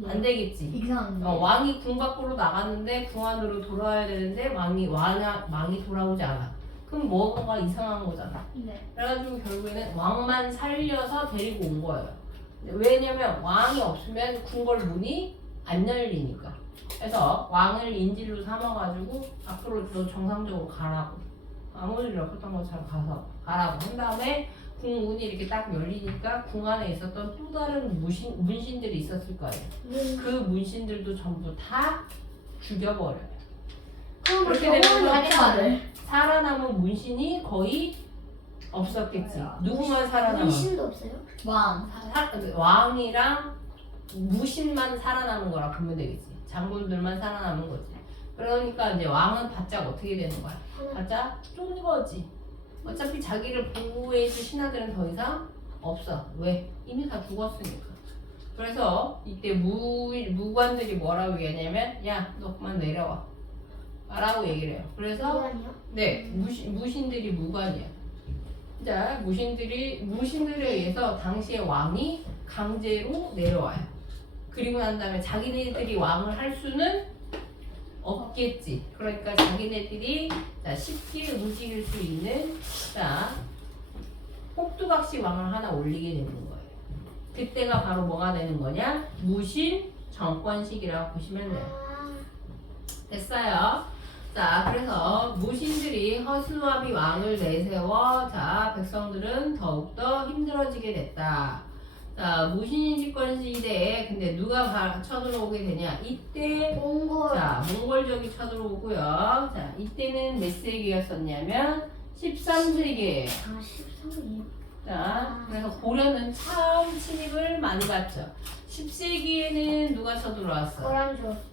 안 되겠지. 이상한데. 왕이 궁 밖으로 나갔는데 궁 안으로 돌아와야 되는데 왕이 돌아오지 않아. 그럼 뭔가 이상한 거잖아. 네. 그래가지고 결국에는 왕만 살려서 데리고 온 거예요. 왜냐면 왕이 없으면 궁궐 문이 안 열리니까. 그래서 왕을 인질로 삼아가지고 앞으로 너 정상적으로 가라고. 아무 일 없었던 것처럼 가라고 한 다음에 궁 문이 이렇게 딱 열리니까 궁 안에 있었던 또 다른 문신들이 있었을 거예요. 그 문신들도 전부 다 죽여버려요. 그렇게 되면서 살인마들. 살아남은 문신이 거의 없었겠지. 누구만 살아남아? 문신도 없어요? 왕. 왕이랑 무신만 살아남은 거라 보면 되겠지. 장군들만 살아남은 거지. 그러니까 이제 왕은 바짝 어떻게 되는 거야? 바짝 쫀 거지. 어차피 자기를 보호해줄 신하들은 더 이상 없어. 왜? 이미 다 죽었으니까. 그래서 이때 무관들이 뭐라고 얘기하냐면 야, 너 그만 내려와 라고 얘기를 해요. 그래서 무관이요? 네, 무신들이 무관이야. 자, 무신들에 의해서 당시의 왕이 강제로 내려와요. 그리고 난 다음에 자기네들이 왕을 할 수는 없겠지. 그러니까 자기네들이 쉽게 움직일 수 있는 꼭두각시 왕을 하나 올리게 되는 거예요. 그때가 바로 뭐가 되는 거냐? 무신 정권식이라고 보시면 돼요. 됐어요. 자, 그래서 무신들이 허수아비 왕을 내세워 백성들은 더욱더 힘들어지게 됐다. 자, 무신 집권 시대에 근데 누가 쳐들어오게 되냐? 이때 몽골족이 쳐들어오고요. 자, 이때는 몇 세기였었냐면 13세기에. 13세기요? 자, 그래서 고려는 참 침입을 많이 받죠. 10세기에는 누가 쳐들어왔어?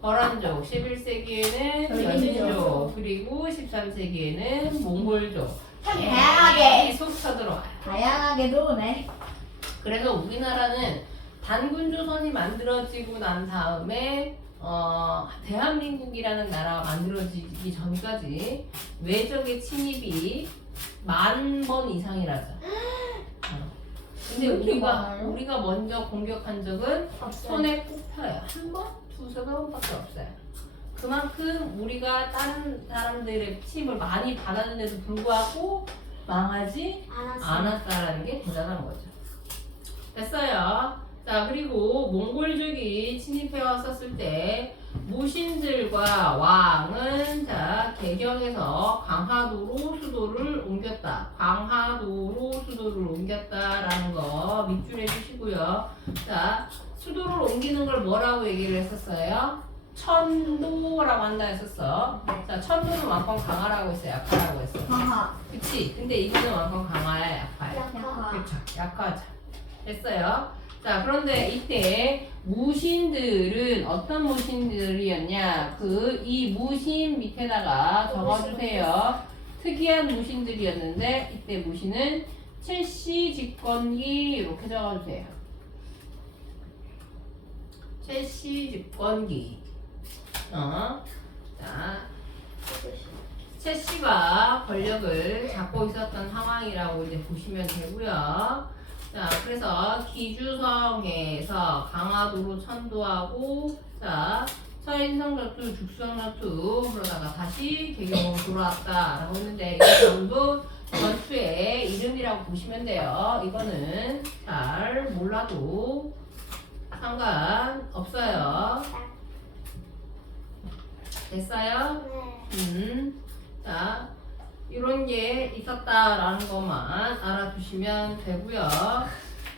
거란족. 11세기에는 연인족. 그리고 13세기에는 몽골족. 참 다양하게. 계속 쳐들어와요. 다양하게 들어오네. 그래서 우리나라는 단군조선이 만들어지고 난 다음에 대한민국이라는 나라가 만들어지기 전까지 외적의 침입이 10,000번 이상이라죠. 근데 우리가 먼저 공격한 적은 손에 꼽혀요. 한 번, 두세 번밖에 없어요. 그만큼 우리가 다른 사람들의 침입을 많이 받았는데도 불구하고 망하지 않았다라는 게 대단한 거죠. 됐어요. 자, 그리고 몽골족이 침입해 왔었을 때 무신들과 왕은 개경에서 광하도로 수도를 옮겼다. 광하도로 수도를 옮겼다라는 거 밑줄해 주시고요. 자, 수도를 옮기는 걸 뭐라고 얘기를 했었어요? 천도라고 한다 했었어. 자, 천도는 왕권 강하라고 했어, 약하라고 했어. 강하. 그치? 근데 이거는 왕권 강하야, 약하야? 약하. 그쵸, 약하자. 됐어요. 자, 그런데 이때 무신들은 어떤 무신들이었냐? 이 무신 밑에다가 적어주세요. 특이한 무신들이었는데 이때 무신은 최씨 집권기 이렇게 적어주세요. 최씨 집권기. 자, 최씨가 권력을 잡고 있었던 상황이라고 이제 보시면 되고요. 자, 그래서 기주성에서 강화도로 천도하고, 서인성전투, 죽성전투, 그러다가 다시 개경으로 돌아왔다라고 했는데, 이거 전부 전투의 이름이라고 보시면 돼요. 이거는 잘 몰라도 상관없어요. 됐어요? 자, 이런 게 있었다라는 것만 알아두시면 되고요.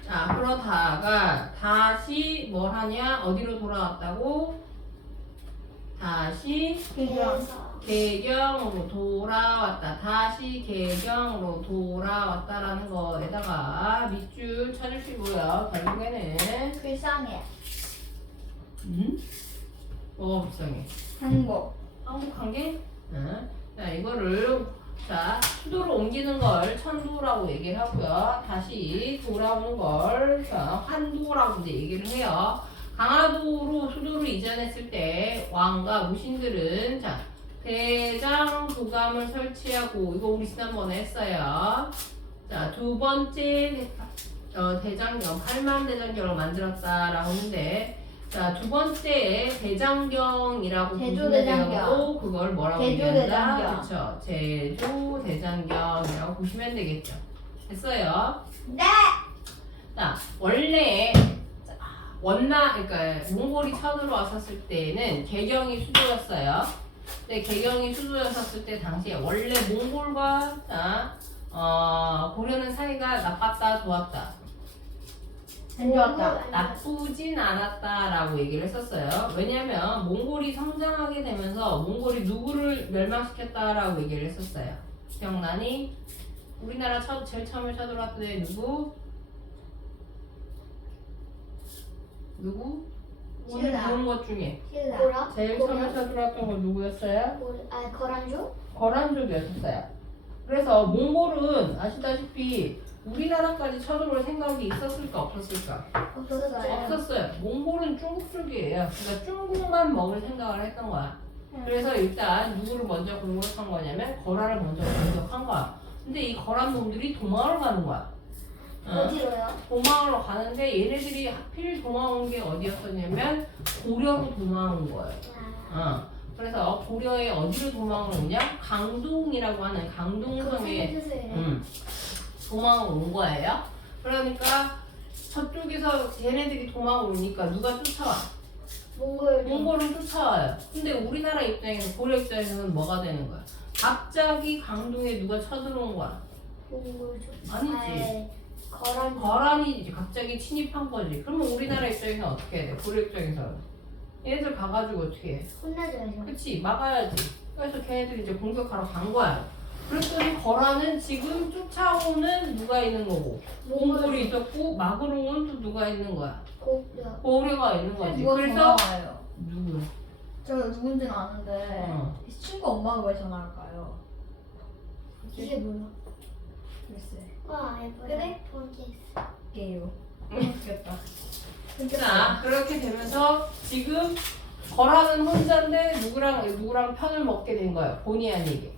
자, 그러다가 다시 뭘 하냐? 어디로 돌아왔다고? 다시 개경으로 돌아왔다. 다시 개경으로 돌아왔다라는 거에다가 밑줄 쳐주시고요. 결국에는 불쌍해. 뭐가 불쌍해? 한국한 게? 자, 이거를 수도로 옮기는 걸 천도라고 얘기를 하고요. 다시 돌아오는 걸 환도라고 이제 얘기를 해요. 강화도로 수도를 이전했을 때 왕과 무신들은 대장 도감을 설치하고, 이거 우리 지난번에 했어요. 자, 두 번째 대장경, 8만 대장경을 만들었다라고 하는데, 자, 두 번째 대장경이라고 제주 보시면 대장경. 되고 그걸 뭐라고 제주 얘기한다? 대장경. 그렇죠. 제주 대장경이라고 보시면 되겠죠. 됐어요? 네. 자, 원래 그러니까 몽골이 쳐들어왔었을 때는 개경이 수도였어요. 근데 개경이 수도였었을 때 당시에 원래 몽골과 고려는 사이가 나빴다, 좋았다. 안 좋았다. 나쁘진 않았다라고 얘기를 했었어요. 왜냐면 몽골이 성장하게 되면서 몽골이 누구를 멸망시켰다라고 얘기를 했었어요. 기억나니? 우리나라 제일 처음에 쳐들어왔던 애 누구? 오늘 신라. 본 것 중에 신라. 뭐라? 제일 처음에 쳐들어왔던 건 누구였어요? 거란족? 거란족이었어요. 그래서 몽골은 아시다시피 우리나라까지 쳐들어올 생각이 있었을까 없었을까? 없었어요. 없었어요. 몽골은 중국 쪽이에요. 그러니까 중국만 먹을 생각을 했던 거야. 그래서 일단 누구를 먼저 공격한 거냐면 거란을 먼저 공격한 거야. 근데 이 거란 놈들이 도망을 가는 거야. 어디로요? 도망을 가는데 얘네들이 하필 도망온 게 어디였었냐면 고려로 도망온 거예요. 그래서 고려에 어디로 도망을 오냐? 강동이라고 하는 강동성에 도망을 온 거예요. 그러니까 저쪽에서 얘네들이 도망을 오니까 누가 쫓아와? 몽골은 쫓아와요. 근데 우리나라 입장에서 고려 입장에서는 뭐가 되는 거야? 갑자기 강동에 누가 쳐들어온 거야? 몽골족. 아니지. 거란족. 거란이 갑자기 침입한 거지. 그러면 우리나라 입장에서는 어떻게 해야 돼? 고려 입장에서는 얘네들 가가지고 어떻게 해? 혼내줘야죠. 그치, 막아야지. 그래서 걔네들이 이제 공격하러 간 거야. 그랬더니 거란은 지금 쫓아오는 누가 있는 거고 몽골이 있었고 막으러 온 또 누가 있는 거야? 고려. 고려가 있는 거지. 누가 그래서 전화와요? 누구? 저 누군지는 아는데 이 친구 엄마가 왜 전화할까요? 이게 뭐야? 글쎄. 와 예쁘다. 그래? 폰 케이스. 게요. 웃겼다. 자, 그렇게 되면서 지금 거란은 혼자인데 누구랑 편을 먹게 된 거야. 본의 아니게.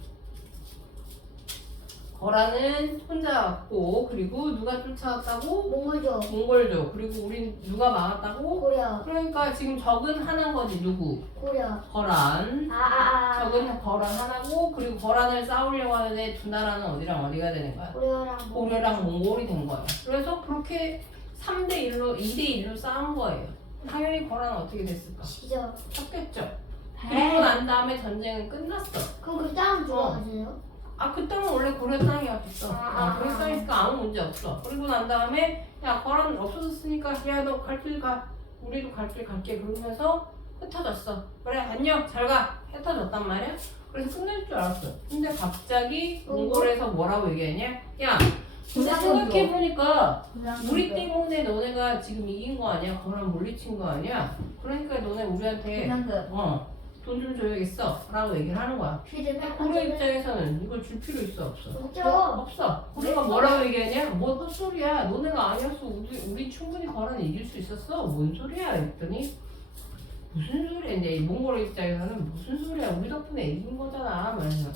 거란은 혼자 왔고 그리고 누가 쫓아왔다고? 몽골족. 몽골족. 그리고 우린 누가 막았다고? 고려. 그러니까 지금 적은 하나인 거지. 누구? 고려. 거란. 아. 적은 거란 하나고 그리고 거란을 싸우려고 하는데 두 나라는 어디랑 어디가 되는 거야? 고려랑 몽골이 된 거야. 그래서 그렇게 3대1로 2대1로 싸운 거예요. 당연히 거란은 어떻게 됐을까? 시죠. 졌겠죠. 그리고 난 다음에 전쟁은 끝났어. 그럼 그 땅은 누가 가져요? 그 땅은 원래 고려 땅이었어. 고려 땅이니까 아무 문제 없어. 그리고 난 다음에 야 거란 없어졌으니까 야 너 갈 길 가. 우리도 갈 길 갈게. 그러면서 흩어졌어. 그래 안녕 잘 가. 흩어졌단 말이야. 그래서 끝낼 줄 알았어. 근데 갑자기 몽골에서 뭐라고 얘기하냐? 야 근데 생각해보니까 우리 때문에 너네가 지금 이긴 거 아니야? 거란 물리친 거 아니야? 그러니까 너네 우리한테 그냥그 돈 좀 줘야겠어 라고 얘기를 하는 거야. 고려 입장에서는 이걸 줄 필요 있어 없어? 없어. 고려가 뭐라고 얘기하냐? 뭔 헛소리야. 너네가 아니었어. 우리 충분히 거란을 이길 수 있었어. 뭔 소리야 했더니 무슨 소리야. 이제 몽골 입장에서는 무슨 소리야. 우리 덕분에 이긴 거잖아. 그래서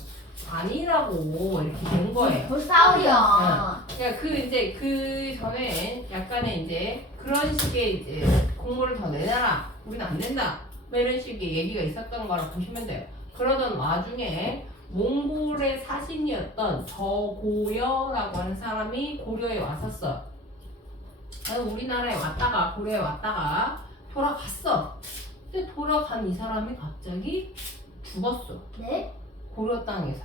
아니라고 이렇게 된 거예요. 그 싸우야. 그러니까 그 전에 약간의 이제 그런 식의 이제 공모를 더 내놔라. 우리는 안 된다. 뭐 이런 식의 얘기가 있었던 거라 보시면 돼요. 그러던 와중에 몽골의 사신이었던 저고려라고 하는 사람이 고려에 왔었어. 그래서 우리나라에 왔다가 고려에 왔다가 돌아갔어. 근데 돌아간 이 사람이 갑자기 죽었어. 네? 고려 땅에서.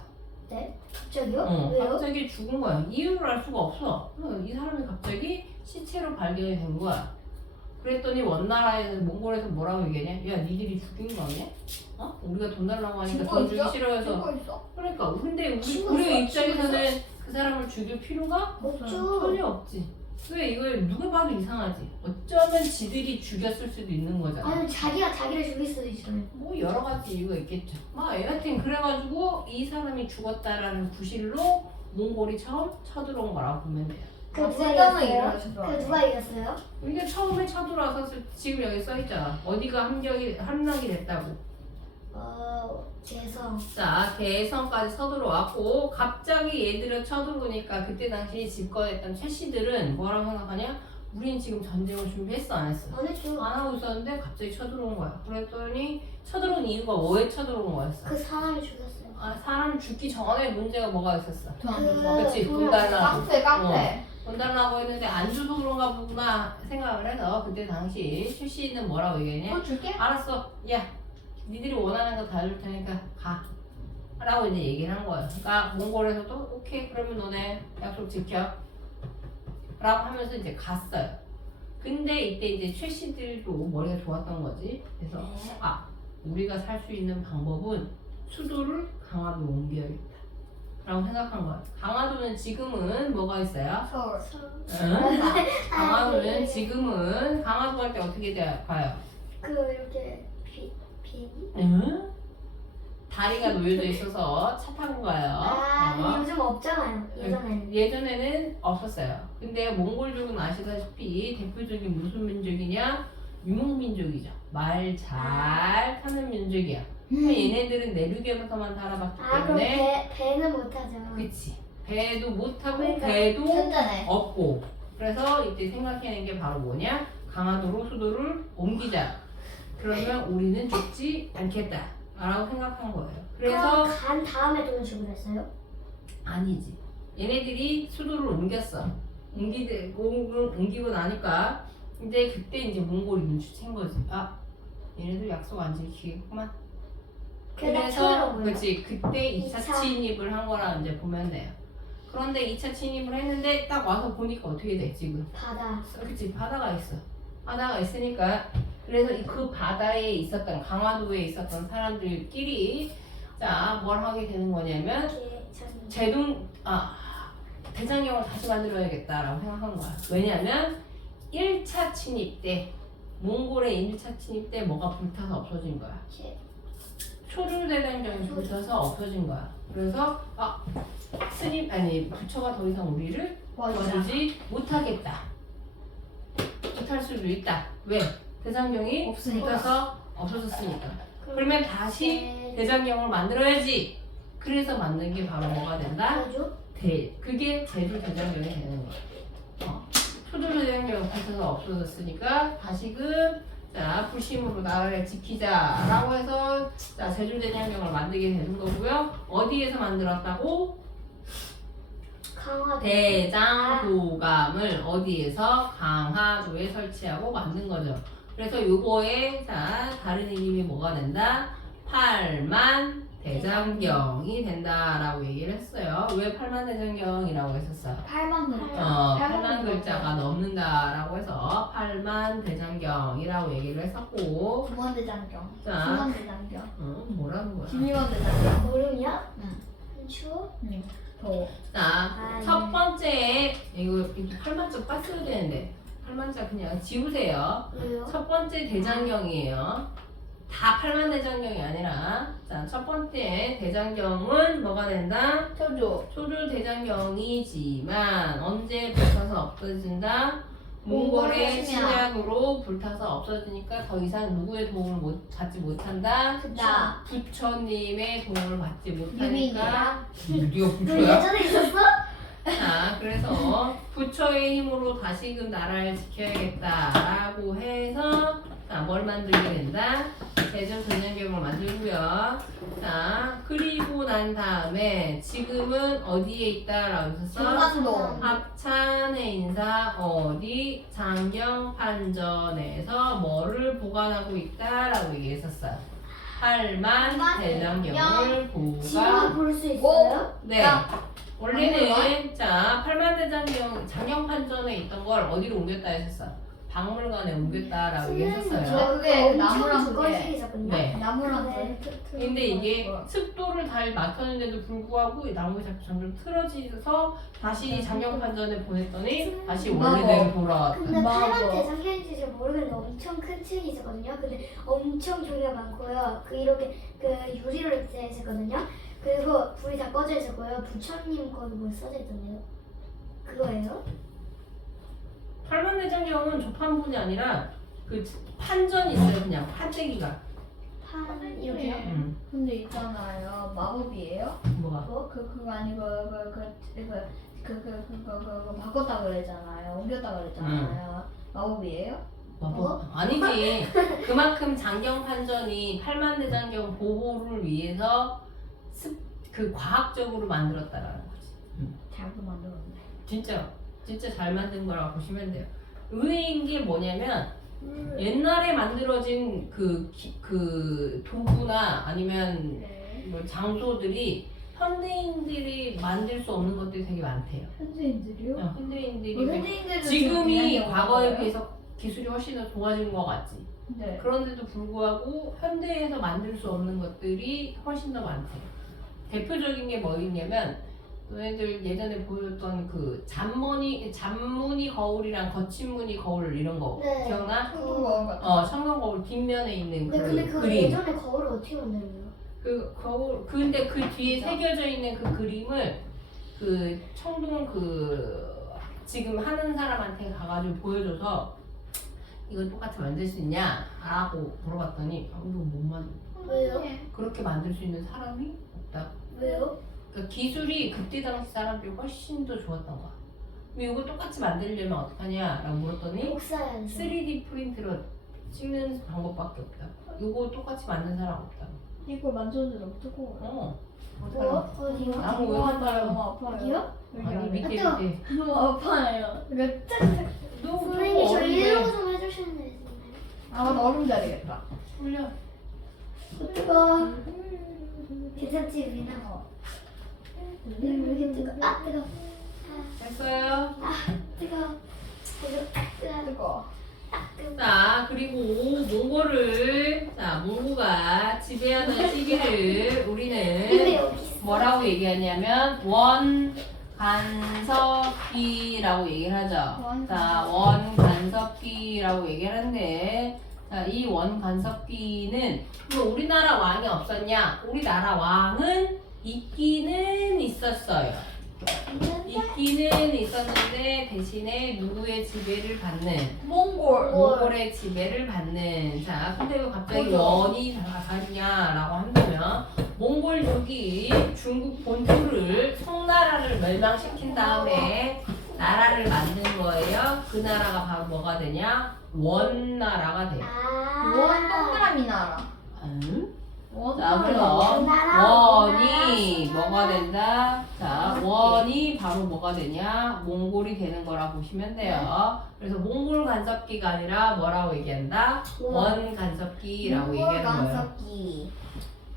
네? 갑자기요? 왜요? 갑자기 죽은 거야. 이유를 알 수가 없어. 이 사람이 갑자기 시체로 발견이 된 거야. 그랬더니 원나라에서 몽골에서 뭐라고 얘기하냐? 야 니들이 죽인 거 아니야? 우리가 돈 달라고 하니까 돈 주기 싫어해서. 친구 있어? 그러니까 근데 우리 친구 고려 있어? 입장에서는 그 사람을 죽일 필요가 없죠. 전혀 없지. 왜 이걸 누가 봐도 이상하지? 어쩌면 지들이 죽였을 수도 있는 거잖아. 아니 자기가 자기를 죽일 수도 있잖아요. 뭐 여러 가지 이유가 있겠죠. 여하튼 그래가지고 이 사람이 죽었다라는 구실로 몽골이 처음 쳐들어온 거라고 보면 돼요. 그 누가 쓸데없는 이겼어요? 일을 하신 줄 그 알았네. 누가 이겼어요? 이게 처음에 쳐들어와서 지금 여기 써있잖아. 어디가 함락이 됐다고. 개성. 자, 개성까지 쳐들어왔고 갑자기 얘들을 쳐들어오니까 그때 당시 집권했던 최씨들은 뭐라고 생각하냐? 우린 지금 전쟁을 준비했어 안 했어? 안 했죠. 안 하고 있었는데 갑자기 쳐들어온 거야. 그랬더니 쳐들어온 이유가 뭐에 쳐들어온 거였어? 그 사람이 죽였어요. 아, 사람 죽기 전에 문제가 뭐가 있었어? 돈 그치, 돈이 돈 달라고. 깡패 깡패. 돈 달라고 했는데 안 줘서 그런가 보구나 생각을 해서 그때 당시 출시는 뭐라고 얘기했냐? 돈 줄게. 알았어. 야, 니들이 원하는 거 다 줄 테니까 가. 라고 이제 얘기를 한 거예요. 그러니까 몽골에서도 오케이 그러면 너네 약속 지켜. 라고 하면서 이제 갔어요. 근데 이때 이제 최씨들도 머리가 좋았던 거지. 그래서 아, 우리가 살 수 있는 방법은 수도를 강화도로 옮겨야겠다. 라고 생각한 거예요. 강화도는 지금은 뭐가 있어요? 서울. 응? 강화도는 지금은 강화도 갈 때 어떻게 가요? 그 이렇게 비행기? 응? 다리가 놓여져 있어서 차 타고 가요. 아, 어. 근데 요즘 없잖아요. 예전에는. 예전에는 없었어요. 근데 몽골족은 아시다시피 대표적인 무슨 민족이냐? 유목민족이죠. 말 잘 타는 민족이야. 얘네들은 내륙에서만 살아봤기 아, 그럼 때문에 배는 못하죠. 그치. 배도 못 타고 그러니까 배도 튼튼해. 없고. 그래서 이때 생각해낸 게 바로 뭐냐? 강화도로 수도를 옮기자. 그러면 우리는 죽지 않겠다. 라고 생각한 거예요. 그래서 그럼 간 다음에 돈을 주고 그랬어요? 아니지. 얘네들이 수도를 옮겼어. 옮기고 나니까 근데 그때 이제 몽골이 눈치챈 거지. 아, 얘네들 약속 안 지키겠구만. 그래서 그렇지. 그때 2차 이차. 침입을 한 거라 이제 보면 돼요. 그런데 2차 침입을 했는데 딱 와서 보니까 어떻게 돼 지금? 바다. 그치, 바다가 있어. 바다가 있으니까 그래서 그 바다에 있었던 강화도에 있었던 사람들끼리 자 뭘 하게 되는 거냐면 대장경을 다시 만들어야겠다라고 생각한 거야. 왜냐면 1차 침입 때 몽골의 1차 침입 때 뭐가 불타서 없어진 거야. 초류대장경이 불타서 없어진 거야. 그래서 부처가 더 이상 우리를 도와주지 못하겠다. 못할 수도 있다. 왜? 대장경이 없으니까. 불타서 없어졌으니까. 그러면 다시 대장경을 만들어야지. 그래서 만든 게 바로 뭐가 된다? 그게 제주 대장경이 되는 거야. 초조 대장경이 불타서 없어졌으니까 다시금 자 불심으로 나라를 지키자라고 해서 자 제주 대장경을 만들게 되는 거고요. 어디에서 만들었다고? 강화도. 대장도감을 어디에서? 강화도에 설치하고 만든 거죠. 그래서 요거에 자 다른 이름이 뭐가 된다? 8만 대장경이 된다라고 얘기를 했어요. 왜 8만 대장경이라고 했었어? 8만 글자. 8만 글자가 넘는다라고 해서 8만 대장경이라고 얘기를 했었고 9번 대장경. 자 10번 대장경. 뭐라는 거야? 12번 대장경. 모름이야? 응. 한추? 더. 자, 첫 번째 이거 8만자 뺐어야 되는데 8만자 그냥 지우세요. 왜요? 첫 번째 대장경이에요. 다 8만 대장경이 아니라 자, 첫 번째 대장경은 뭐가 된다? 초조 대장경이지만 언제 불타서 없어진다? 몽골의 침략으로 불타서 없어지니까 더 이상 누구의 도움을 받지 못한다? 나. 부처님의 도움을 받지 못하니까 유민이야. 네가 너 부처야? 예전에 있었어? 자, 그래서 부처의 힘으로 다시금 나라를 지켜야겠다라고 해서 자, 뭘 만들게 된다? 대전 전쟁경을 만들고요. 자, 그리고 난 다음에 지금은 어디에 있다라고 했었어? 전남도. 합찬의 인사 어디 장경판전에서 뭐를 보관하고 있다라고 얘기했었어요. 8만 대장경을 지금 볼 수 있어요? 네. 원래는 자 8만 대장경 장경판전에 있던 걸 어디로 옮겼다 했었어? 박물관에 옮겼다라고 얘기했었어요. 그게 나무랑 그게. 건식이었거든요. 네. 나무랑 네. 근데 이게 습도를 잘 맡았는데도 불구하고 나무가 자꾸 점점 틀어지서 다시 장경판전에 보냈더니 다시 원래대로 돌아왔다. 근데 맞아. 8만 대장경인지 잘 모르겠는데 엄청 큰 층이 있었거든요. 근데 엄청 종류가 많고요. 그 이렇게 그 유리로 되어 있었거든요. 그리고 불이 다 꺼져 있었고요. 부처님 거기 뭐 써져 있던데요? 그거예요? 8만 대장경은 조판본이 아니라 그 판전이 있어요. 그냥 판때기가. 판 이렇게요? 근데 있잖아요. 마법이에요? 뭐가? 그거 아니고 그 그거 바꿨다 그랬잖아요. 옮겼다 그랬잖아요. 마법이에요? 아니지. 그만큼 장경 판전이 팔만대장경 보호를 위해서 그 과학적으로 만들었다라는 거지. 잘못 만들었네. 진짜 잘 만든 거라고 보시면 돼요. 의외인 게 뭐냐면 옛날에 만들어진 그 도구나 아니면 네. 뭐 장소들이 현대인들이 만들 수 없는 것들이 되게 많대요. 현지인들이요? 현대인들이 현지인들은 지금이 그냥 과거에 영어예요? 비해서 기술이 훨씬 더 좋아진 것 같지. 네. 그런데도 불구하고 현대에서 만들 수 없는 것들이 훨씬 더 많대요. 대표적인 게 뭐 있냐면 너희들 예전에 보였던 그 잔무늬 거울이랑 거친무늬 거울 이런 거 네. 기억나? 한국어 같은 청동 거울 뒷면에 있는 근데 그 그 그림. 예전에 거울을 어떻게 만들어요? 그 거울 근데 그 뒤에 진짜? 새겨져 있는 그 그림을 그 청동 지금 하는 사람한테 가가지고 보여줘서 이거 똑같이 만들 수 있냐? 라고 물어봤더니 이거 못 만들. 왜요? 그렇게 만들 수 있는 사람이 없다. 왜요? 그러니까 기술이 그때 당시 사람들이 훨씬 더 좋았던 거야. 근데 이거 똑같이 만들려면 어떡하냐? 라고 물었더니 복사해야죠. 3D 프린트로 찍는 방법밖에 없다. 이거 똑같이 만든 사람 없다. 이거 만졌는데 너무 뜨거워요. 뭐? 어디요? 나무 왜 너무 손가락? 너무 아파요. 어디요? 여기 아니 안에. 밑에 뜨거워. 밑에. 너무 아파요. 이거 짝짝. 너 선생님 저 어린데. 이러고 좀 해주시면 되잖아요. 아, 나 얼음 자리겠다. 올려. 뜨거. 괜찮지 유빈아? 왜 이렇게 뜨거? 아 뜨거. 됐어요. 뜨거. 뜨거. 뜨거. 자, 그리고 몽고가 지배하는 시기를 우리는 근데 여기 있어. 뭐라고 얘기하냐면 원간섭기라고 얘기를 하죠. 자, 원간섭기라고 얘기를 하는데 자, 이 원간섭기는 그럼 우리나라 왕이 없었냐? 우리나라 왕은 있기는 있었어요. 있기는 있었는데 대신에 누구의 지배를 받는 몽골의 지배를 받는 자 근데 왜 갑자기 그죠. 원이 나가냐라고 한다면 몽골족이 중국 본토를 송나라를 멸망시킨 다음에 나라를 만든 거예요. 그 나라가 바로 뭐가 되냐? 원나라가 돼요. 원 동그라미 나라. 자 그래서 원이 뭐가 된다? 자 원이 바로 뭐가 되냐? 몽골이 되는 거라 보시면 돼요. 그래서 몽골 간섭기가 아니라 뭐라고 얘기한다? 원 간섭기라고 얘기하는 거예요. 간섭기.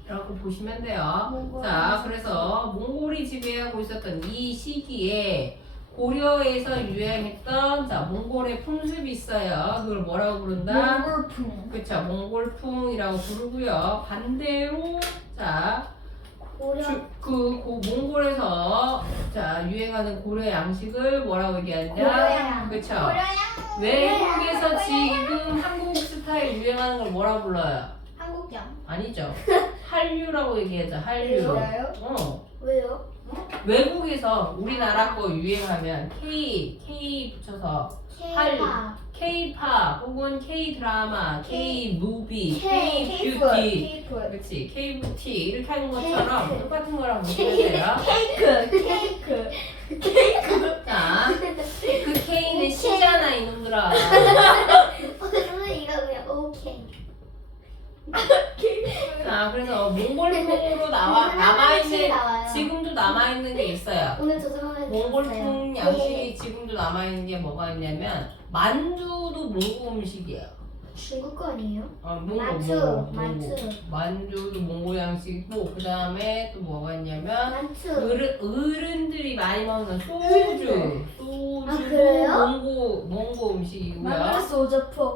라고 보시면 돼요. 자 그래서 몽골이 지배하고 있었던 이 시기에 고려에서 유행했던 자 몽골의 풍습이 있어요. 그걸 뭐라고 부른다? 몽골풍. 그쵸, 몽골풍이라고 부르고요. 반대로 자 고려. 몽골에서 자 유행하는 고려 양식을 뭐라고 얘기하냐? 고려양. 그쵸. 외국에서 지금 한국 스타일 유행하는 걸 뭐라고 불러요? 한국장. 아니죠. 한류라고 얘기하죠. 한류. 진짜요? 왜요? 외국에서 우리나라 거 유행하면 K 붙여서 K-pop. K-팝 혹은 K-드라마, K-무비, K- K-뷰티 케이크. 그렇지 K-뷰티 이렇게 하는 것처럼 케이크. 똑같은 거라고 보시면 돼요. 케이크. 자, 그 K는 C잖아 이놈들아. 선생님 이거 그냥 오케이. 자, 그래서 몽골풍으로 남아있는 지금도 남아있는 게 있어요. 오늘 조정하면 몽골풍 양식이 지금도 남아있는 게 뭐가 있냐면 만두도 몽골 음식이에요. 중국 거 아니에요? 몽고. 만두. 만두도 몽골 양식이고 그 다음에 또 뭐가 있냐면 만추. 어른들이 많이 먹는 소주. 아, 그래요? 몽고 음식이고요. 마늘 소주포.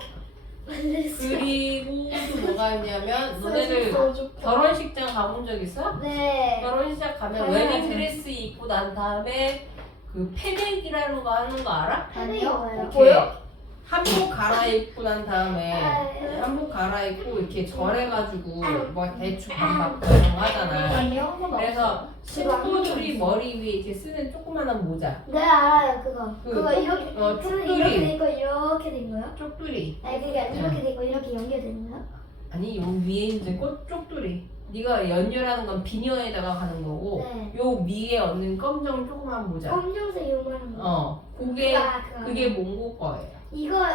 그리고 또 뭐가 있냐면 너네들 소주포. 결혼식장 가본 적 있어? 네. 결혼식 가면 웨딩 드레스 입고 난 다음에 그 패넥이라는 거 하는 거 알아? 아니요. 이렇게 뭐요? 한복 갈아입고 난 다음에 아, 한복 갈아입고 이렇게 절해가지고 뭐 대추 밥 받고 이런 거 하잖아. 아니요, 한 번도 그래서 신부들이 머리 위에 이렇게 쓰는 조그만한 모자. 네 알아요 그거. 그 그거 이렇게. 그러면 쪽두리. 이렇게 돼 있고 이렇게 된 거요? 쪽두리. 아니 그러니까 이렇게 돼 있고 이렇게 연결되는 거요? 아니 여기 위에 있는 꽃 쪽두리. 네가 연유라는 건 비녀에다가 가는 거고 네. 요 위에 얻는 검정 조그만 모자. 검정색 요만한 거. 그게 그거. 그게 몽고 거예요. 이거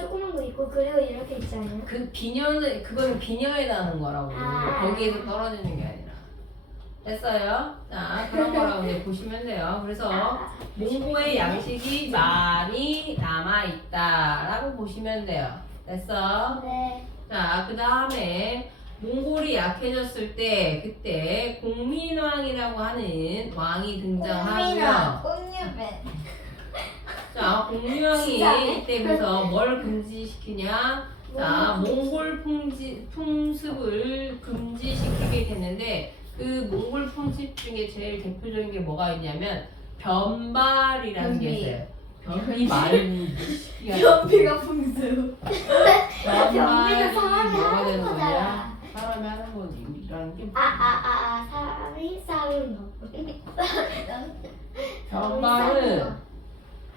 조그만 거 있고 그리고 이렇게 있잖아요. 그 비녀는 그거는 비녀에 나는 거라고. 아. 거기에서 떨어지는 게 아니라. 됐어요? 자, 그런 거라고 이제 보시면 돼요. 그래서 몽고의 양식이 많이 남아 있다라고 보시면 돼요. 됐어? 네. 자, 그 다음에 몽골이 약해졌을 때 그때 공민왕이라고 하는 왕이 등장하고요. 꽃유배. 자, 공민왕이 진짜네? 이때 그래서 뭘 금지시키냐? 자, 몽골 풍습을 금지시키게 됐는데 그 몽골 풍습 중에 제일 대표적인 게 뭐가 있냐면 변발이라는 게 변비. 있어요. 변비 말고 연비가 풍수. 변비는 사람이 뭐가 하는 되는 거냐? 거잖아. 사람이 하는 거지라는 게 사람이 싸우는 거. 변발은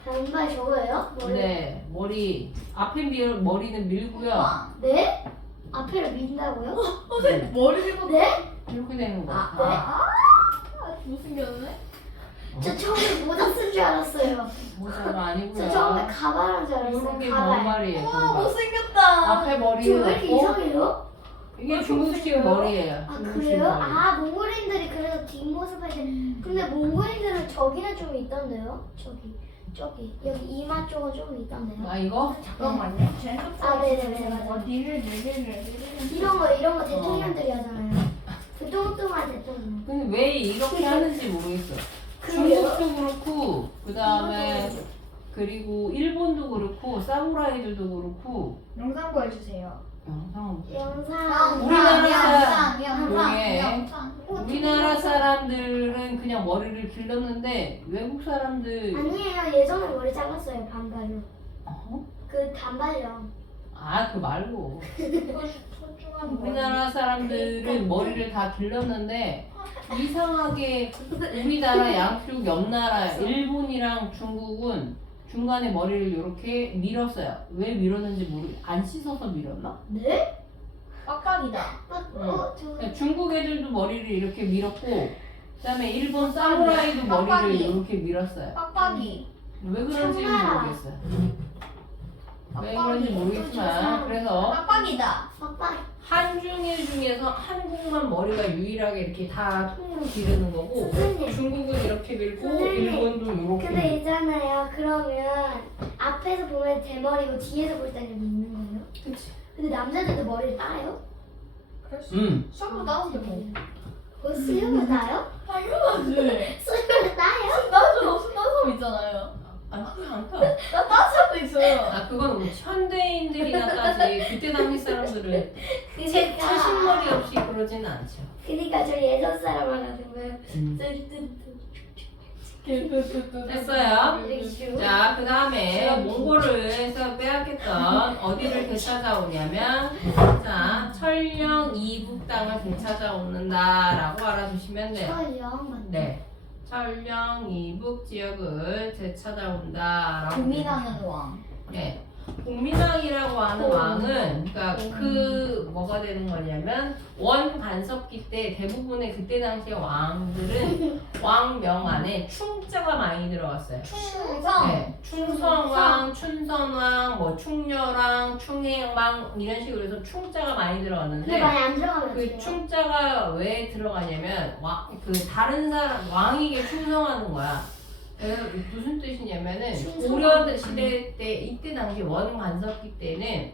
변발 저거예요? 네 머리 앞에 머리는 밀고요. 네? 앞에를 민다고요? 네, 머리 밀고 네? 이렇게 되는 거. 못생겼네? 저 처음에 모자 쓴 줄 알았어요. 모자가 아니고요. 저 처음에 가발한 줄 알았어요. 이런 게 가발. 변발이에요. 와 변발. 못생겼다. 앞에 저 머리는 왜 이렇게 없고 이상해요? 이게 중국식 머리예요. 아 중국식 그래요? 머리. 아 몽골인들이 그래서 뒷모습 할 때 근데 몽골인들은 저기는 좀 있던데요? 저기 여기 이마 쪽은 좀 있던데요? 아 이거? 잠깐만요. 쟤는 아 네네네 맞아. 어디를 내리를 이런 거 대통령들이 하잖아요. 그 뚱뚱한 대통령. 근데 왜 이렇게 하는지 모르겠어. 그래요? 중국도 그렇고 그 다음에 그리고 일본도 그렇고 사무라이들도 그렇고 영상 보여주세요. 영상 영상. 우리나라 영상. 우리나라 사람들은 그냥 머리를 길렀는데 외국 사람들 아니에요. 예전에 머리 잘랐어요. 반발로. 어? 그 단발요. 아 그 말고 소중한 우리나라 사람들은 머리를 다 길렀는데 이상하게 우리나라 양쪽 옆 나라 일본이랑 중국은 중간에 머리를 이렇게 밀었어요. 왜 밀었는지 안 씻어서 밀었나? 네? 빡빡이다. 저 중국 애들도 머리를 이렇게 밀었고 그다음에 일본 사무라이도 머리를 빡빡이. 이렇게 밀었어요. 빡빡이. 왜 그런지 청나라. 모르겠어요. 왜 그런지 모르겠지만 그래서 빡빡이다. 빡빡. 한중일 중에서 한국만 머리가 유일하게 이렇게 다 통으로 기르는 거고 선생님. 중국은 이렇게 밀고 선생님. 일본도 이렇게 근데 밀고. 있잖아요. 그러면 앞에서 보면 대머리고 뒤에서 볼 때는 있는 거예요? 그치. 근데 남자들도 머리를 따요? 그럴 수. 음. 따는데 뭐. 수염을 따요? 당연하지. 수염을 따요? 나도 순단 사람 있잖아요. 않다. 나 따는 사람도 있어요. 아 그건 우리 현대인들이나 따지 그때 당시 사람들은 그니까 채신머리 없이 그러지는 않죠. 그니까 저 예전 사람 하나는 음. 왜 됐어요. 자, 그 다음에 몽골에서 빼앗겼던 어디를 되찾아오냐면, 자, 철령 이북 땅을 되찾아오는다라고 알아두시면 돼요. 저영 맞네. 네. 철령 이북 지역을 되찾아온다라고. 고민하는 왕. 네. 공민왕이라고 하는 왕은 그러니까 그 뭐가 되는 거냐면 원 간섭기 때 대부분의 그때 당시의 왕들은 왕명 안에 충자가 많이 들어갔어요. 충성. 네, 충성왕, 춘선왕, 뭐 충렬왕, 충행왕 이런 식으로 해서 충자가 많이 근데 들어갔는데 많이 안 들어가면 그 돼요. 충자가 왜 들어가냐면 그 다른 사람 왕에게 충성하는 거야. 그래서 무슨 뜻이냐면은 충성하는 고려 시대 때 이때 당시 원 간섭기 때는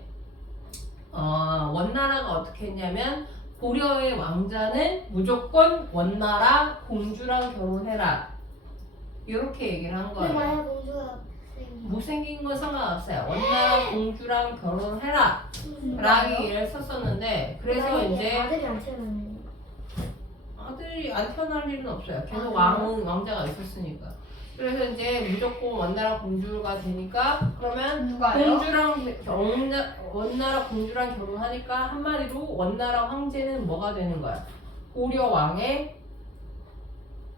원나라가 어떻게 했냐면 고려의 왕자는 무조건 원나라 공주랑 결혼해라 이렇게 얘기를 한 근데 거예요. 만약 공주가 못생긴 건 상관없어요. 원나라 공주랑 결혼해라 라고 얘기를 썼었는데 그래서 이제 아들이 안 태어나네. 아들이 안 태어날 일은 없어요. 계속 아, 왕자가 있었으니까. 그래서 이제 무조건 원나라 공주가 되니까 그러면 누가요? 원나라 공주랑 결혼하니까 한마디로 원나라 황제는 뭐가 되는 거야? 고려 왕의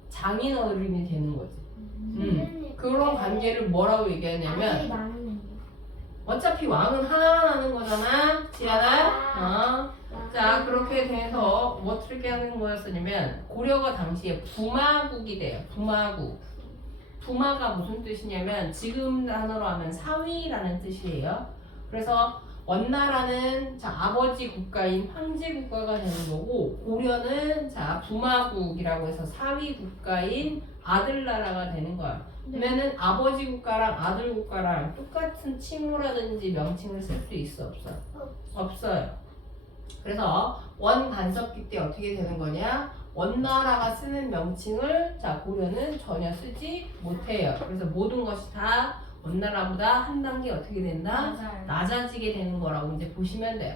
장인 어른이 되는 거지. 그런 관계를 뭐라고 얘기하냐면 아들이 많으면 어차피 왕은 하나만 하는 거잖아, 지안아. 자, 그렇게 돼서 뭐 어떻게 하는 거였냐면 고려가 당시에 부마국이 돼요. 부마국. 부마가 무슨 뜻이냐면 지금 단어로 하면 사위라는 뜻이에요. 그래서 원나라는 자 아버지 국가인 황제 국가가 되는 거고 고려는 자 부마국이라고 해서 사위 국가인 아들 나라가 되는 거야. 그러면은 아버지 국가랑 아들 국가랑 똑같은 칭호라든지 명칭을 쓸 수 있어 없어? 없어요. 그래서 원 간섭기 때 어떻게 되는 거냐? 원나라가 쓰는 명칭을 자 고려는 전혀 쓰지 못해요. 그래서 모든 것이 다 원나라보다 한 단계 어떻게 된다? 맞아요. 낮아지게 되는 거라고 이제 보시면 돼요.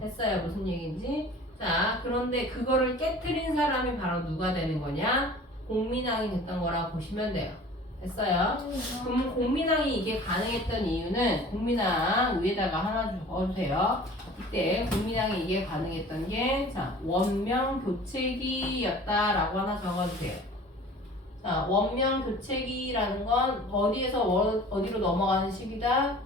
됐어요? 무슨 얘기인지? 자, 그런데 그거를 깨트린 사람이 바로 누가 되는 거냐? 공민왕이 됐던 거라고 보시면 돼요. 됐어요? 그럼 공민왕이 이게 가능했던 이유는 공민왕 위에다가 하나 적어주세요. 이때 공민왕이 이게 가능했던 게 자, 원명 교체기였다라고 하나 적어주세요. 자, 원명 교체기라는 건 어디에서 어디로 넘어가는 시기다?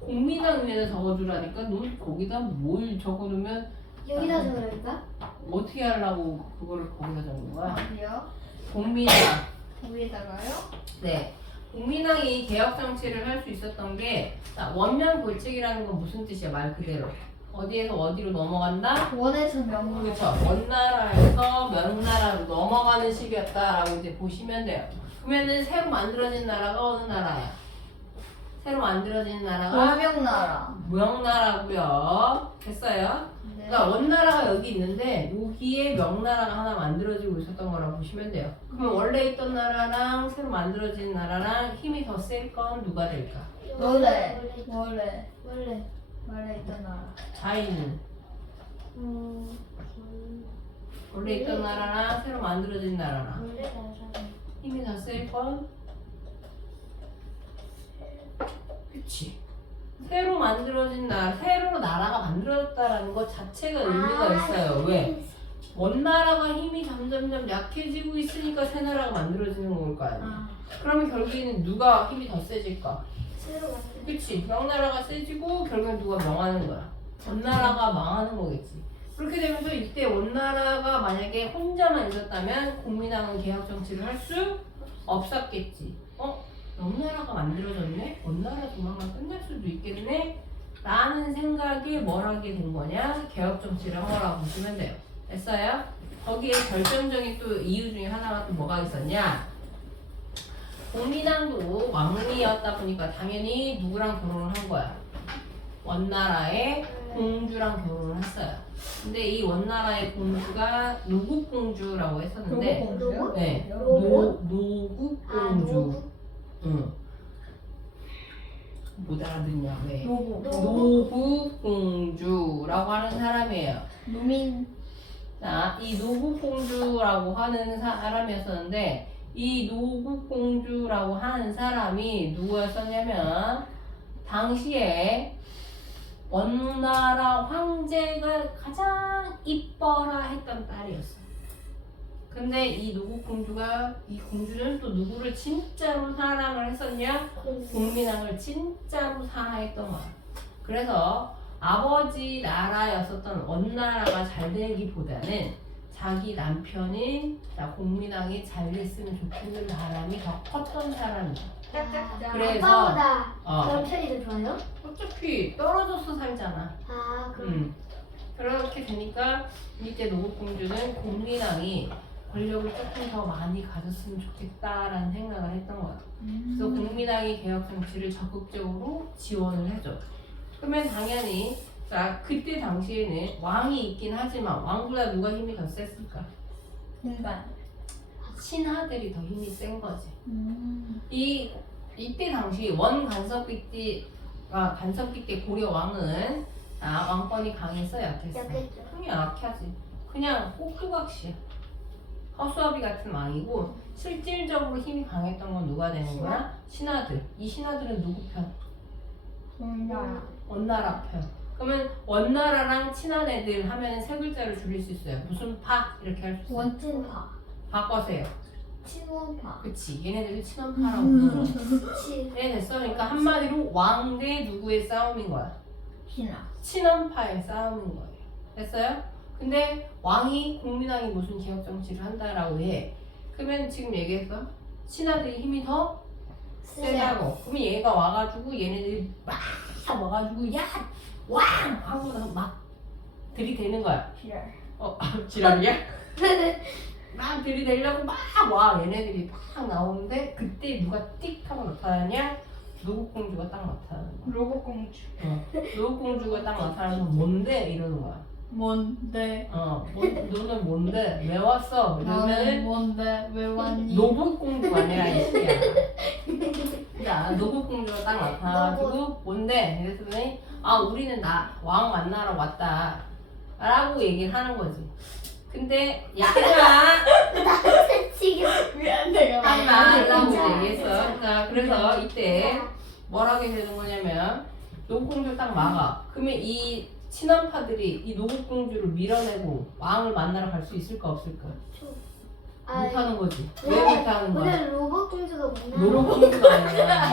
공민왕 위에다 적어주라니까 너 거기다 뭘 적어두면 여기다 적으라니까? 어떻게 하려고 그거를 거기다 적는 거야? 어디요? 공민왕. 위에다가요? 네. 공민왕이 개혁 정치를 할 수 있었던 게 자, 원명 교체기라는 건 무슨 뜻이야? 말 그대로. 어디에서 어디로 넘어간다? 원에서 명으로. 그렇죠. 원나라에서 명나라로 넘어가는 시기였다라고 이제 보시면 돼요. 그러면은 새로 만들어진 나라가 어느 나라야? 새로 만들어진 나라가 원명나라. 명나라고요. 됐어요? 네. 그러니까 원나라가 여기 있는데 여기에 명나라가 하나 만들어지고 있었던 거라고 보시면 돼요. 그러면 원래 있던 나라랑 새로 만들어진 나라랑 힘이 더 셀 건 누가 될까? 원래. 원래. 원래 있던 나라. 자인은 원래 있던 나라랑 새로 만들어진 나라랑 원래 나라. 힘이 더 셀 건? 그치. 새로 만들어진 나라, 새로 나라가 만들어졌다라는 것 자체가 의미가 있어요. 왜? 원나라가 힘이 점점점 약해지고 있으니까 새 나라가 만들어지는 걸 거 아니야. 그러면 결국에는 누가 힘이 더 세질까? 새로 만든. 그치. 명나라가 세지고 결국엔 누가 명하는 거야. 원나라가 망하는 거겠지. 그렇게 되면서 이때 원나라가 만약에 혼자만 있었다면 공민왕은 개혁 정치를 할 수 없었겠지. 명나라가 만들어졌네? 원나라 조만간 끝날 수도 있겠네? 라는 생각에 뭘 하게 된 거냐? 개혁 정치를 한 거라고 보시면 돼요. 됐어요? 거기에 결정적인 또 이유 중에 하나가 또 뭐가 있었냐? 공민왕도 왕이었다 보니까 당연히 누구랑 결혼을 한 거야? 원나라의 공주랑 결혼을 했어요. 근데 이 원나라의 공주가 노국공주라고 했었는데 공주요? 네, 노국? 노국공주. 노국? 응. 못 알아듣냐 왜? 노부. 노국공주라고 하는 사람이에요. 노민. 자, 이 노국공주라고 하는 사람이었었는데 이 노국공주라고 하는 사람이 누구였었냐면 당시에 원나라 황제가 가장 이뻐라 했던 딸이었어요. 근데 이 노국공주가 이 공주는 또 누구를 진짜로 사랑을 했었냐? 공민왕을 진짜로 사랑했던 거야. 그래서 아버지 나라였었던 원나라가 잘 되기보다는 자기 남편인 공민왕이 잘 됐으면 좋겠는 바람이 더 컸던 사람이야. 짝짝짝. 그래서 아빠보다 어, 남편이 더 좋아요? 어차피 떨어져서 살잖아. 아 그럼. 그렇게 되니까 이때 노국공주는 공민왕이 권력을 조금 더 많이 가졌으면 좋겠다라는 생각을 했던 거야. 그래서 공민왕이 개혁 정치를 적극적으로 지원을 해줘. 그러면 당연히 자 그때 당시에는 왕이 있긴 하지만 왕보다 누가 힘이 더 셌을까? 인간. 신하들이 더 힘이 센 거지. 이때 당시 원 간섭기 때 고려 왕은 왕권이 강했어 약했어? 약했죠. 그냥 약하지. 그냥 꼭두각시야. 허수아비 같은 왕이고 실질적으로 힘이 강했던 건 누가 되는 거야? 신하들. 이 신하들은 누구 편? 원나라. 원나라 편. 그러면 원나라랑 친한 애들 하면 세 글자를 줄일 수 있어요. 무슨 파? 이렇게 할 수 있어요. 원친파. 바꿔세요. 친원파. 그치. 얘네들이 친원파라고 부르는 거지. 그치. 네, 됐어. 그러니까 한마디로 왕 대 누구의 싸움인 거야? 신하. 친원파의 싸움인 거예요. 됐어요? 근데 왕이 국민왕이 무슨 개혁 정치를 한다라고 해. 그러면 지금 얘기했어. 신하들이 힘이 더 세다고. 그러면 얘가 와가지고 얘네들이 막 와가지고 야! 왕! 하고 막 들이대는 거야. 지랄. 지랄이야? 막 들이대려고 막 와. 얘네들이 막 나오는데 그때 누가 띡 하고 나타나냐? 노국공주가 딱 나타나는 거야. 로봇 공주. 노국공주가 딱 나타나서 뭔데? 이러는 거야. 뭔데? 너는 뭔데? 왜 왔어? 나는 이러면은 뭔데? 왜 왔니? 노국공주가 아니라 이 새끼야. 자, 노국공주가 딱 나타나가지고 뭔데? 이랬더니 우리는 왕 만나러 왔다 라고 얘기를 하는 거지. 근데 얘가 지금 미안 내가 하라고 괜찮아, 얘기했어. 괜찮아. 자, 그래서 이때 뭘 하게 되는 거냐면 노국공주 딱 막아. 그러면 이 친원파들이 이 노국공주를 밀어내고 왕을 만나러 갈 수 있을까 없을까? 못하는 거지. 왜 못하는 거야? 오늘 로봇 공주가 뭐냐? 노국공주가 아니라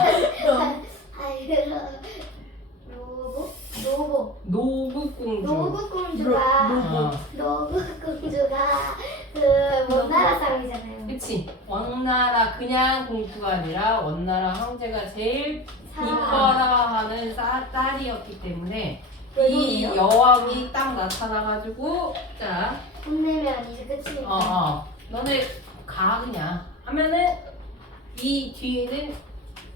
노국공주. 로봇 공주가 로봇 공주가 그 원나라 사람이잖아요. 그치. 왕나라 그냥 공주가 아니라 원나라 황제가 제일 이뻐라하는 딸이었기 때문에 이 여왕이 딱 나타나가지고 자 혼내면 이제 끝이니까. 너네 가 그냥 하면은 이 뒤에는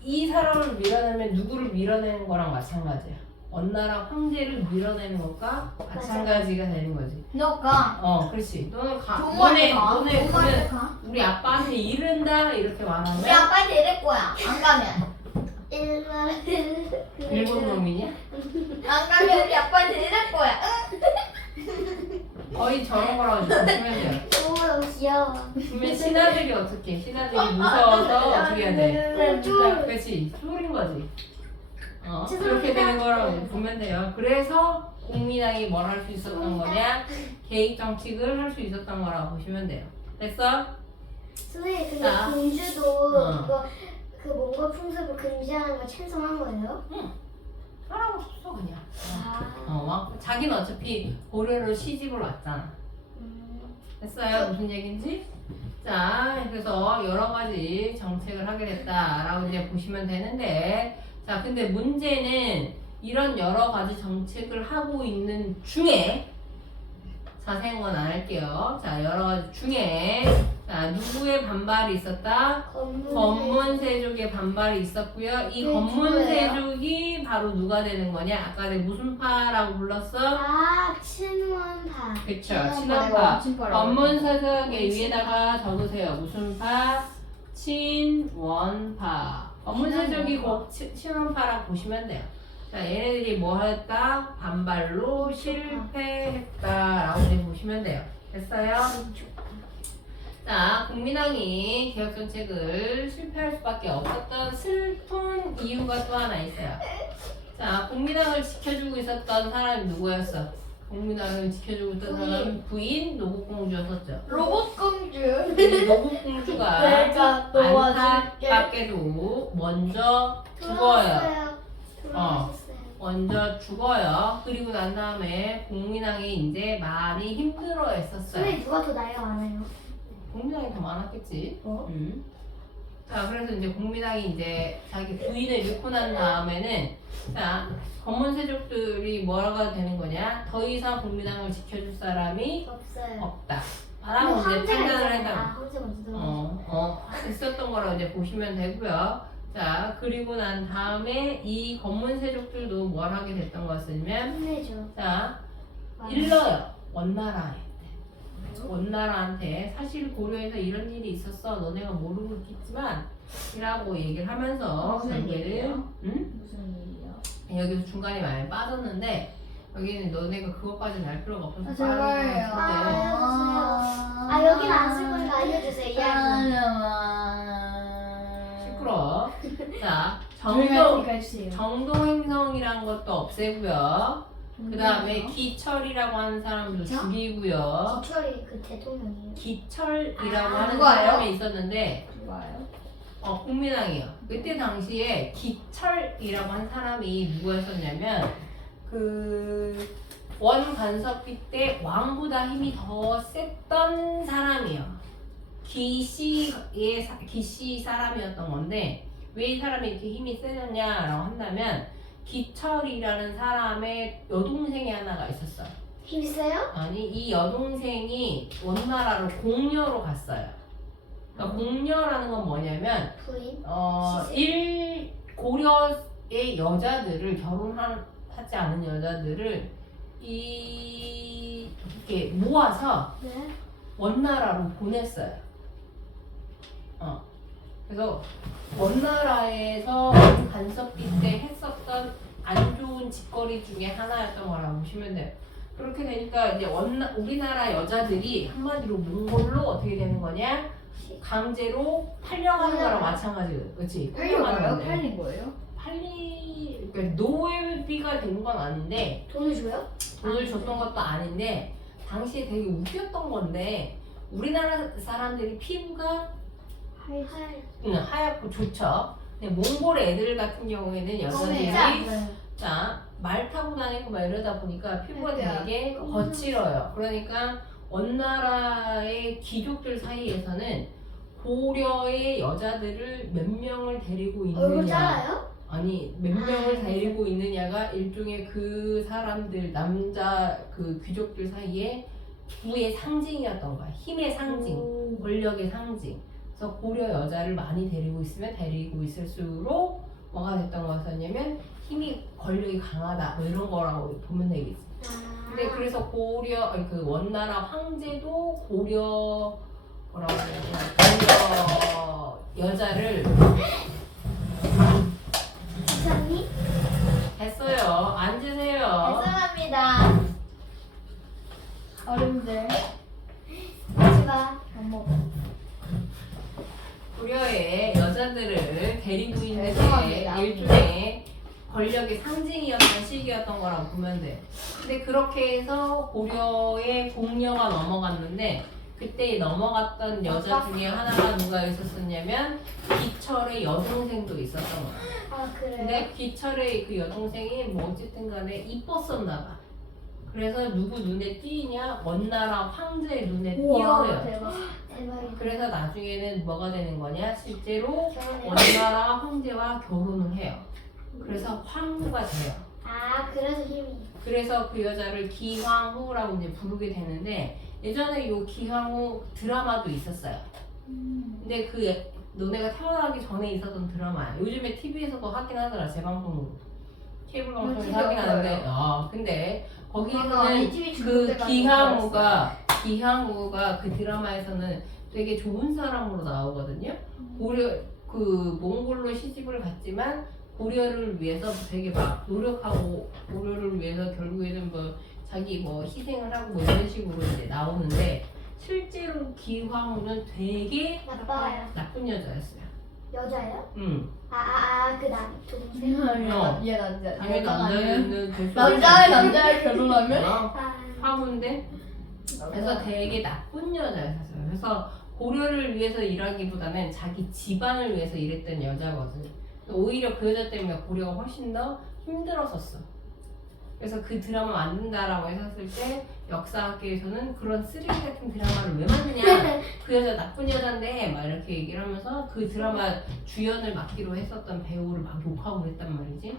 이 사람을 밀어내면 누구를 밀어내는 거랑 마찬가지야. 원나라 황제를 밀어내는 것과 마찬가지가 되는 거지. 너가 그렇지. 너는 가. 동물에 가. 너네 동물에 그러면 가. 우리 아빠한테 이른다 이렇게 말하면 우리 아빠한테 이럴 거야. 안 가면. 일본 놈이냐? 안 가면 우리 아빠한테 이럴 거야. 거의 저런 거라고 보시면 돼요. 너무 귀여워. 그러면 신하들이 어떻게 해? 신하들이 무서워서 어떻게 해야 돼? 쫄. 그렇지. 쫄인 거지. 그렇게 되는 거라고 보면 돼요. 그래서 국민왕이 뭘 할 수 있었던 거냐? 개입 정책을 할 수 있었던 거라고 보시면 돼요. 됐어? 선생님 근데 자. 공주도 그거 그 몽골 풍습을 금지하는 거 찬성한 거예요? 하라고 줬어 그냥. 아. 자기는 어차피 고려로 시집을 왔잖아. 됐어요? 무슨 얘기인지? 자, 그래서 여러 가지 정책을 하게 됐다라고 이제 보시면 되는데, 자, 근데 문제는 이런 여러 가지 정책을 하고 있는 중에 자세한 건 안 할게요. 자, 여러 가지 중에 자, 누구의 반발이 있었다? 건문세족의 반발이 있었고요. 이 그게 건문세족이 바로 누가 되는 거냐? 아까 내가 무슨 파라고 불렀어? 친원파. 그쵸, 친원파. 친원파. 건문세족의 위에다가 적으세요. 무슨 파? 친원파. 건문세족이 곧 친원파라고 보시면 돼요. 자, 얘네들이 뭐 했다? 반발로 실패했다라고 이제 보시면 돼요. 됐어요? 자, 국민왕이 개혁정책을 실패할 수밖에 없었던 슬픈 이유가 또 하나 있어요. 자, 국민왕을 지켜주고 있었던 사람이 누구였어? 국민왕을 지켜주고 있던 사람이 부인 노국공주였었죠. 로봇 공주. 이 노국공주가 내가 도와줄게. 안타깝게도 먼저 죽어요. 돌아가셨어요. 먼저 죽어요. 그리고 난 다음에 국민왕이 이제 많이 힘들어했었어요. 선생님 누가 더 나이가 많아요? 국민왕이 더 많았겠지. 어? 자, 그래서 이제 국민왕이 이제 자기 부인을 잃고 난 다음에는 자, 건문세족들이 뭐라고 되는 거냐? 더 이상 국민왕을 지켜줄 사람이 없어요. 없다. 라고 이제 판단을 했다. 황제 먼저 들어가요. 있었던 거라고 이제 보시면 되고요. 자, 그리고 난 다음에 이 건문세족들도 뭘 하게 됐던 것이면 혼내죠. 자, 일러요. 원나라한테 사실 고려에서 이런 일이 있었어. 너네가 모르고 있겠지만 이라고 얘기를 하면서 무슨 관계를 얘기예요? 응? 무슨 일이요? 여기서 중간에 많이 빠졌는데 여기는 너네가 그것까지는 알 필요가 없어서 제발요. 아 여기는 안 쓸 거니까 알려주세요. 이야기. 시끄러. 자, 가주세요. 정동행성이란 것도 없애고요. 그 다음에 기철이라고 하는 사람도 기철? 죽이고요. 기철이 그 대통령이에요. 기철이라고 하는 누가요? 사람이 있었는데 좋아요. 국민왕이요. 그때 당시에 기철이라고 한 사람이 누구였었냐면 그 원간섭기 때 왕보다 힘이 더 셌던 사람이요. 기씨 사람이었던 건데 왜 이 사람이 이렇게 힘이 세졌냐라고 한다면 기철이라는 사람의 여동생이 하나가 있었어요. 힘세요? 아니 이 여동생이 원나라로 공녀로 갔어요. 그러니까 공녀라는 건 뭐냐면 부인? 고려의 여자들을 결혼하지 않은 여자들을 이렇게 모아서 네. 원나라로 보냈어요. 그래서 원나라에서 간섭기 때 했었던 안 좋은 짓거리 중에 하나였던 거라고 보시면 돼요. 그렇게 되니까 이제 우리나라 여자들이 한마디로 몽골로 어떻게 되는 거냐? 강제로 팔려가는 거랑 마찬가지예요. 그렇지? 팔려가는 건데. 거예요? 그러니까 노예비가 된 건 아닌데 돈을 줘요? 돈을 줬던 것도 아닌데 당시에 되게 웃겼던 건데 우리나라 사람들이 피부가 하얗고 좋죠. 근데 몽골 애들 같은 경우에는 여자들이 말 타고 다니고 막 이러다 보니까 피부가 되게 거칠어요. 그러니까 원나라의 귀족들 사이에서는 고려의 여자들을 몇 명을 데리고 얼굴 있느냐, 잘라요? 아니 몇 명을 데리고 있느냐가 일종의 그 사람들 남자 그 귀족들 사이에 부의 상징이었던 거야. 힘의 상징, 권력의 상징. 그래서 고려 여자를 많이 데리고 있으면 데리고 있을수록 뭐가 됐던 거였냐면 힘이 권력이 강하다 뭐 이런 거라고 보면 되겠지. 근데 그래서 고려 그 원나라 황제도 고려 뭐라고 해야 되나 고려 여자를 이사님? 했어요. 앉으세요. 죄송합니다. 어른들 하지마. 안 먹어. 고려의 여자들을 데리고 있는 게 죄송합니다. 일종의 권력의 상징이었던 시기였던 거라고 보면 돼. 근데 그렇게 해서 고려의 공녀가 넘어갔는데 그때 넘어갔던 여자 중에 하나가 누가 있었었냐면 기철의 여동생도 있었던 거야. 아 그래요? 근데 기철의 그 여동생이 뭐 어쨌든 간에 이뻤었나 봐. 그래서 누구 눈에 띄냐? 원나라 황제의 눈에 띄어요. 대박. 대박이다. 그래서 나중에는 뭐가 되는 거냐? 실제로 결혼해요? 원나라 황제와 결혼을 해요. 그래서 황후가 돼요. 아 그래서 힘이. 그래서 그 여자를 기황후라고 이제 부르게 되는데 예전에 요 기황후 드라마도 있었어요. 근데 그 너네가 태어나기 전에 있었던 드라마야. 요즘에 TV에서도 하긴 하더라. 재방송으로. 케이블 방송에서 하긴 하는데 근데 거기는 그 기황후가 그 드라마에서는 되게 좋은 사람으로 나오거든요. 고려 그 몽골로 시집을 갔지만 고려를 위해서 되게 막 노력하고 고려를 위해서 결국에는 뭐 자기 뭐 희생을 하고 뭐 이런 식으로 이제 나오는데 실제로 기황후는 되게 나빠요. 나쁜 여자였어요. 여자예요? 응. 그 동생. 얘 남자. 당연히 남자는 될 수 남자를 결혼하면? 황후인데 그래서 되게 나쁜 여자였어요. 그래서 고려를 위해서 일하기보다는 자기 집안을 위해서 일했던 여자거든요. 오히려 그 여자 때문에 고려가 훨씬 더 힘들었었어. 그래서 그 드라마 만든다라고 했었을 때 역사학계에서는 그런 쓰레기 같은 드라마를 왜 만드냐, 그 여자 나쁜 여잔데 막 이렇게 얘기를 하면서 그 드라마 주연을 맡기로 했었던 배우를 막 욕하고 그랬단 말이지.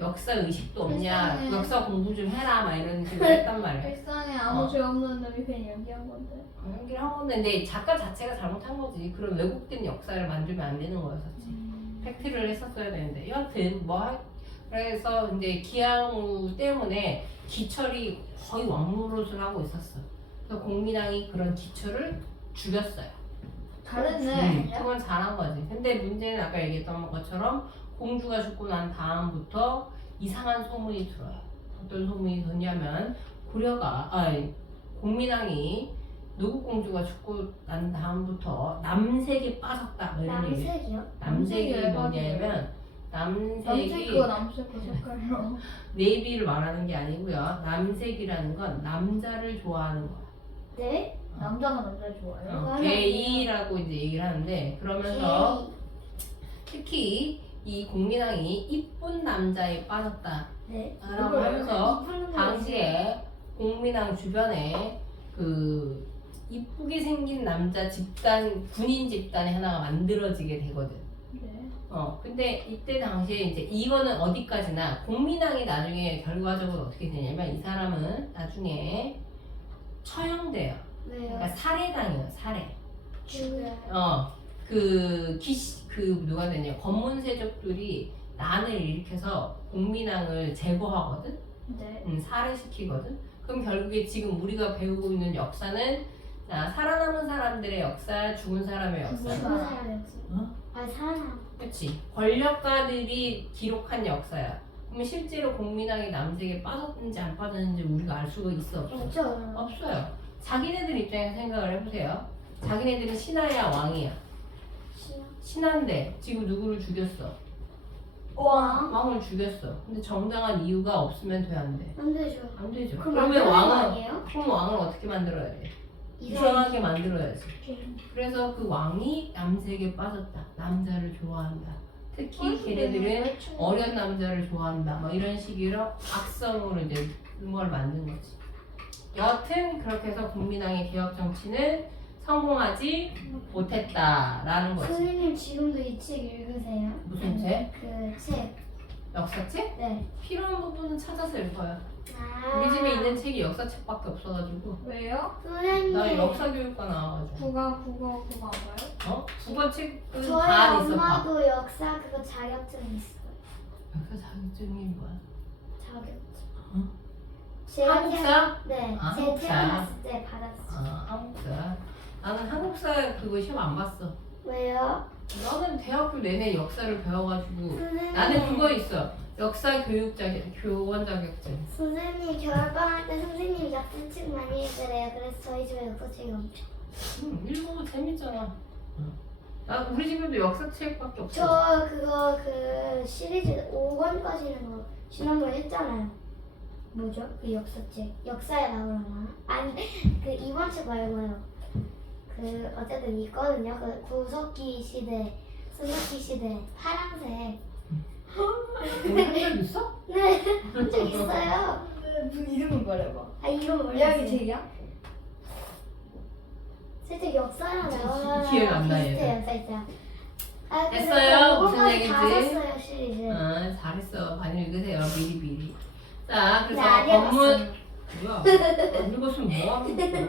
역사 의식도 없냐, 세상에. 역사 공부 좀 해라 막 이런 식으로 했단 말이야. 일상에 아무 죄 없는 놈이 괜히 연기한 건데. 연기를 한 건데 근데 작가 자체가 잘못한 거지. 그런 왜곡된 역사를 만들면 안 되는 거였었지. 팩트를 했었어야 되는데 여하튼 그래서 이제 기황후 때문에 기철이 거의 왕노릇을 하고 있었어. 그래서 공민왕이 그런 기철을 죽였어요. 잘했네. 그건 잘한 거지. 근데 문제는 아까 얘기했던 것처럼 공주가 죽고 난 다음부터 이상한 소문이 들어요. 어떤 소문이 덧냐면 공민왕이 노국공주가 죽고 난 다음부터 남색에 빠졌다. 뭐 이런 얘기. 남색이요? 남색이 남색이 뭐냐면 남색이 남색고 색깔로. 네이비를 말하는 게 아니고요. 남색이라는 건 남자를 좋아하는 거야. 네? 남자가 남자를 좋아해요? 맞아요. 게이라고 이제 얘기를 하는데 그러면서 특히 이 공민왕이 이쁜 남자에 빠졌다. 네. 라고 하면서 이쁜 당시에 공민왕 주변에 그 이쁘게 생긴 남자 집단, 군인 집단이 하나가 만들어지게 되거든. 네. 근데 이때 당시에 이제 이거는 어디까지나 공민왕이 나중에 결과적으로 어떻게 되냐면 이 사람은 나중에 처형돼요. 왜요? 그러니까 살해당해요, 살해. 죽여요. 그 누가 되냐 권문세족들이 난을 일으켜서 공민왕을 제거하거든. 네. 살해시키거든. 그럼 결국에 지금 우리가 배우고 있는 역사는 자, 살아남은 사람들의 역사, 죽은 사람의 역사. 죽은 사람이 없어요. 아니 살아남. 그렇지. 권력가들이 기록한 역사야. 그러면 실제로 공민왕이 남색에 빠졌는지 안 빠졌는지 우리가 알 수가 있어 없어? 없죠. 없어요. 자기네들 입장에서 생각을 해보세요. 자기네들은 신하야 왕이야. 신하인데 지금 누구를 죽였어? 왕을 죽였어. 근데 정당한 이유가 없으면 돼, 안 돼? 안 되죠. 안 되죠. 그럼 그러면 만드는 거 왕은 아니에요? 그럼 왕을 어떻게 만들어야 돼? 이상하게. 이상하게 만들어야지. 그래서 그 왕이 남색에 빠졌다. 남자를 좋아한다. 특히 걔네들은 어린 남자를 좋아한다. 뭐 이런 식으로 악성으로 이제 뭘 만든 거지. 여튼 그렇게 해서 국민왕의 개혁 정치는 성공하지 못했다라는 거지. 선생님 지금도 이 책 읽으세요? 무슨 책? 그 책. 역사책? 네. 필요한 부분은 찾아서 읽어요. 아. 우리 집에 있는 책이 역사책밖에 없어가지고. 왜요? 선생님. 나 역사교육과 나와가지고. 국어 안 봐요? 국어책은 저희 다 있어. 다. 엄마도 역사 그거 자격증 있어요. 역사 자격증이 뭐야? 자격증. 어? 제가 한국사? 네. 아, 제 한국사. 태어났을 때 받았어요. 한국사. 나는 한국사 그거 시험 안 봤어. 왜요? 나는 대학교 내내 역사를 배워가지고 선생님. 나는 그거 있어. 역사 교육 자격, 교원 자격증. 선생님 겨울방학 때 선생님이 역사책 많이 읽으래요. 그래서 저희 집에 역사책이 엄청. 읽어도 재밌잖아. 나 우리 집에도 역사책밖에 없어. 저 그거 그 시리즈 5권까지는 거 지난번에 했잖아요. 뭐죠? 그 역사책 역사에 나오려나? 아니 그 2번 책 말고요. 그 어쨌든 있거든요. 그 구석기 시대, 순석기 시대, 파란색. 본적 있어? 네, 한 적 있어요. 무슨 이름을 말해봐. 아 이름 몰랐어요. 이야기 책이야? 살짝 역사랑 나오는 기억 안 나요, 비슷해요, 살짝. 아, 그래서 됐어요? 무슨 5권까지 얘기지? 다 샀어요, 시리즈. 잘했어. 많이 읽으세요. 미리미리. 자, 그래서 네, 안 법문 뭐야? 안 읽었으면 뭐하는 거야?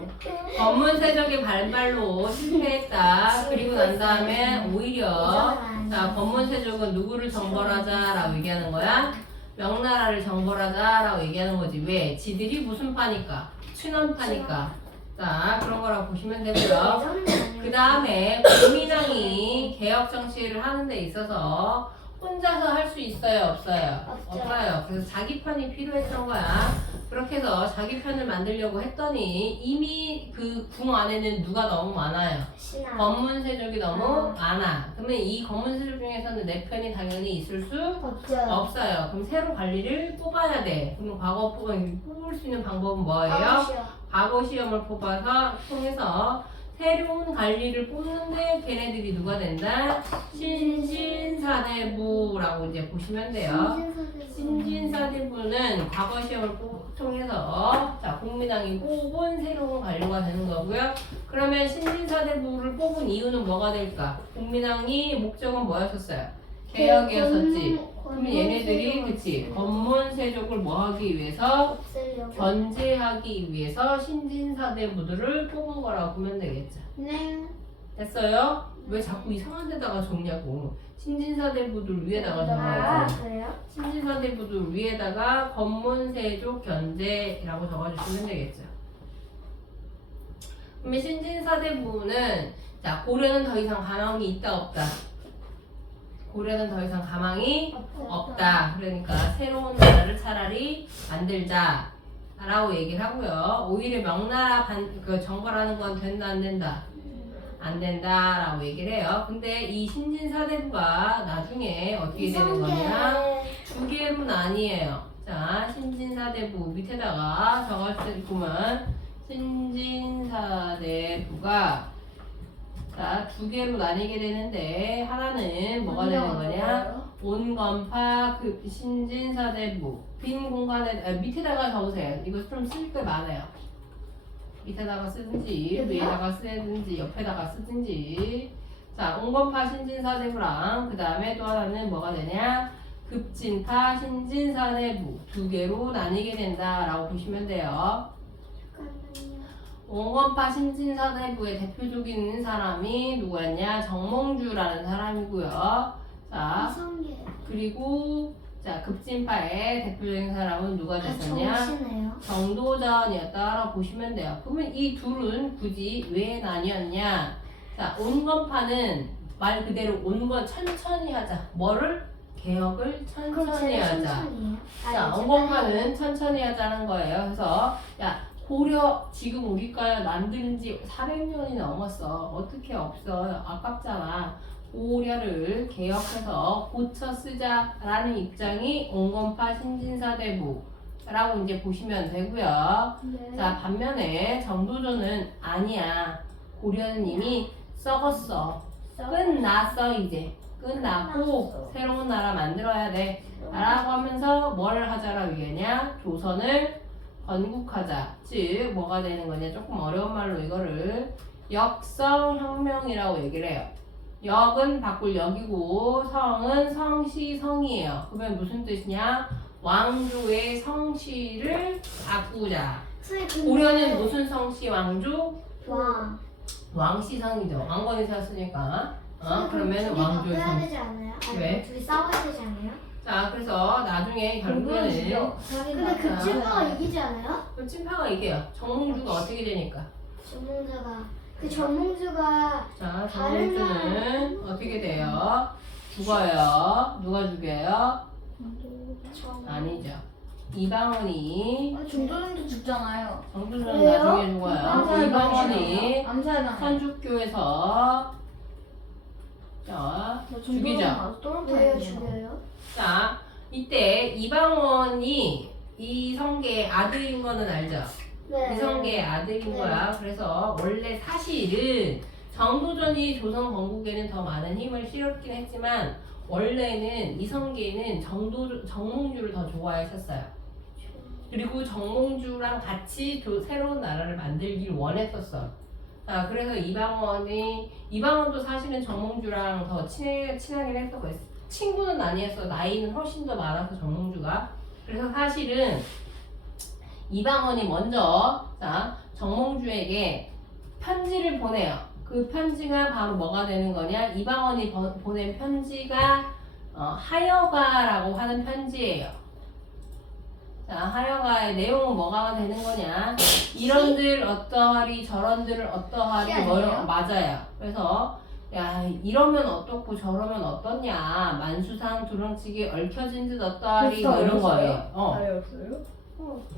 법문 세적의 발발로 실패했다. 그리고 난 다음에 오히려 자, 법문 세족은 누구를 정벌하자라고 얘기하는 거야? 명나라를 정벌하자라고 얘기하는 거지. 왜? 지들이 무슨 파니까? 친원파니까. 자, 그런 거라고 보시면 되고요. 그 다음에 국민왕이 개혁 정치를 하는 데 있어서 혼자서 할 수 있어요? 없어요? 없죠. 없어요. 그래서 자기 편이 필요했던 거야. 그렇게 해서 자기 편을 만들려고 했더니 이미 그 궁 안에는 누가 너무 많아요. 신화. 검문세족이 너무 많아. 그러면 이 검문세족 중에서는 내 편이 당연히 있을 수 없죠. 없어요. 그럼 새로 관리를 뽑아야 돼. 그럼 뽑을 수 있는 방법은 뭐예요? 과거 시험을 통해서 새로운 관리를 뽑는데 걔네들이 누가 된다? 신진사대부라고 이제 보시면 돼요. 신진사대부는 과거 시험을 통해서 자, 국민왕이 뽑은 새로운 관료가 되는 거고요. 그러면 신진사대부를 뽑은 이유는 뭐가 될까? 국민왕이 목적은 뭐였었어요? 개혁이었었지. 그러면 얘네들이 그치 권문세족을 뭐 하기 위해서 없애려고. 견제하기 위해서 신진사대부들을 뽑은 거라고 보면 되겠죠. 네. 됐어요? 왜 자꾸 이상한 데다가 적냐고. 신진사대부들 위에다가 아, 적어야지. 그래요? 신진사대부들 위에다가 권문세족 견제라고 적어주시면 되겠죠. 그러면 신진사대부는 자 고려는 더 이상 가망이 있다 없다. 고려는 더 이상 가망이 없다. 그러니까 새로운 나라를 차라리 만들자 라고 얘기를 하고요. 오히려 명나라 정벌하는 건 된다 안 된다? 안 된다 라고 얘기를 해요. 근데 이 신진사대부가 나중에 어떻게 되는 거냐? 두 개로 나뉘어요. 자, 신진사대부 밑에다가 적었을 때 보면 신진사대부가 자, 두 개로 나뉘게 되는데 하나는 뭐가 되는 거냐? 온건파 신진사대부 빈 공간에 밑에다가 적으세요. 이거 좀 쓸 게 많아요. 밑에다가 쓰든지 여기요? 위에다가 쓰든지 옆에다가 쓰든지. 자, 온건파 신진사대부랑 그 다음에 또 하나는 뭐가 되냐? 급진파 신진사대부 두 개로 나뉘게 된다라고 보시면 돼요. 잠깐만요. 온건파 신진사대부의 대표적인 사람이 누구였냐? 정몽주라는 사람이고요. 자, 이성계. 그리고 자 급진파의 대표적인 사람은 누가 아, 됐었냐? 정시네요. 정도전이었다라고 보시면 돼요. 그러면 이 둘은 굳이 왜 나뉘었냐? 자, 온건파는 말 그대로 온건 천천히 하자. 뭐를? 개혁을 그럼 천천히 제가 하자. 천천히요? 자, 온건파는 천천히 하자는 거예요. 그래서 야 고려 지금 우리가 만든 지 400년이 넘었어. 어떻게 없어? 아깝잖아. 고려를 개혁해서 고쳐 쓰자라는 입장이 온건파 신진사대부라고 이제 보시면 되고요. 네. 자, 반면에 정도전은 아니야. 고려는 이미 썩었어. 끝났어 이제. 끝났고 끝났어. 새로운 나라 만들어야 돼. 라고 하면서 뭘 하자라고 얘기하냐? 조선을 건국하자. 즉 뭐가 되는 거냐? 조금 어려운 말로 이거를 역성혁명이라고 얘기를 해요. 역은 바꿀 역이고 성은 성시성이에요. 그러면 무슨 뜻이냐? 왕조의 성씨를 바꾸자. 선생님, 근데 고려는 무슨 성씨 왕조? 와. 왕시성이죠. 왕건이 세웠으니까. 그러면 둘이 왕조의 바꿔야 성. 되지 않아요? 아니, 왜? 둘이 싸워야 되지 않아요? 자, 그래서 나중에 결국에는 근데 급진파가 이기지 않아요? 찐파가 이게요. 정몽주가 어떻게 되니까? 전몽주가 그 전몽주가 자, 다른 정몽주는 어떻게 돼요? 죽어요. 누가 죽여요? 정 아니죠. 이방원이 중도전도 죽잖아요. 정조는 왜요? 나중에 죽어요. 이방원이 암살당해. 선주교에서 자 죽이죠. 왜요 죽여요? 자 이때 이방원이 이성계의 아들인 거는 알죠? 네. 이성계의 아들인 네. 거야. 그래서 원래 사실은 정도전이 조선 건국에는 더 많은 힘을 실었긴 했지만 원래는 이성계는 정몽주를 더 좋아했었어요. 그리고 정몽주랑 같이 새로운 나라를 만들길 원했었어. 자, 그래서 이방원도 사실은 정몽주랑 더 친하긴 했었고, 친구는 아니었어. 나이는 훨씬 더 많아서 정몽주가. 그래서 사실은 이방원이 먼저, 자, 정몽주에게 편지를 보내요. 그 편지가 바로 뭐가 되는 거냐? 이방원이 보낸 편지가 하여가라고 하는 편지예요. 자, 하여가의 내용은 뭐가 되는 거냐? 이런들 어떠하리 저런들 어떠하리 뭐 이런 맞아요. 그래서 야 이러면 어떻고 저러면 어떻냐? 만수상 두렁치기 얽혀진 듯 어떠하리 뭐 이런 거예요. 달려있어요?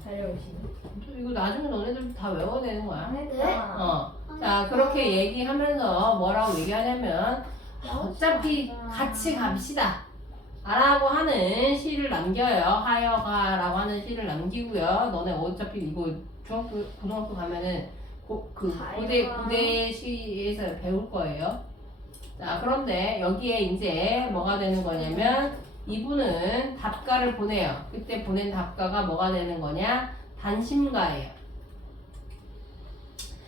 달려있어요. 이거 나중에 너네들 다 외워야 되는 거야. 네? 자 그렇게 얘기하면서 뭐라고 얘기하냐면 어차피 같이 갑시다 라고 하는 시를 남겨요. 하여가라고 하는 시를 남기고요. 너네 어차피 이거 중학교 고등학교 가면은 고대 시에서 배울 거예요. 자 그런데 여기에 이제 뭐가 되는 거냐면 이분은 답가를 보내요. 그때 보낸 답가가 뭐가 되는 거냐? 단심가예요.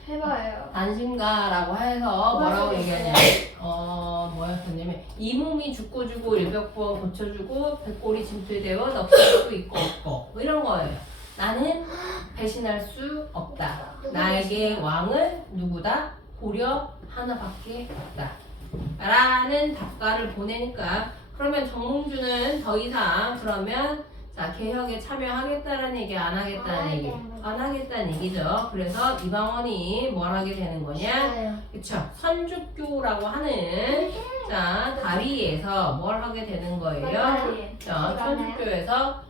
해봐요. 단심가라고 해서 뭐라고 얘기하냐면 뭐였었냐면 이 몸이 죽고 주고 일벽부어 고쳐주고 백골이 침투되어 넋을 있고 없고 뭐 이런 거예요. 나는 배신할 수 없다. 나에게 왕은 누구다? 고려 하나밖에 없다. 라는 답가를 보내니까 그러면 정몽주는 더 이상 그러면 자 개혁에 참여하겠다는 얘기 안 하겠다는 얘기 안 하겠다는 얘기죠. 그래서 이방원이 뭘 하게 되는 거냐? 그쵸. 선주교라고 하는 자 다리에서 뭘 하게 되는 거예요? 자 선주교에서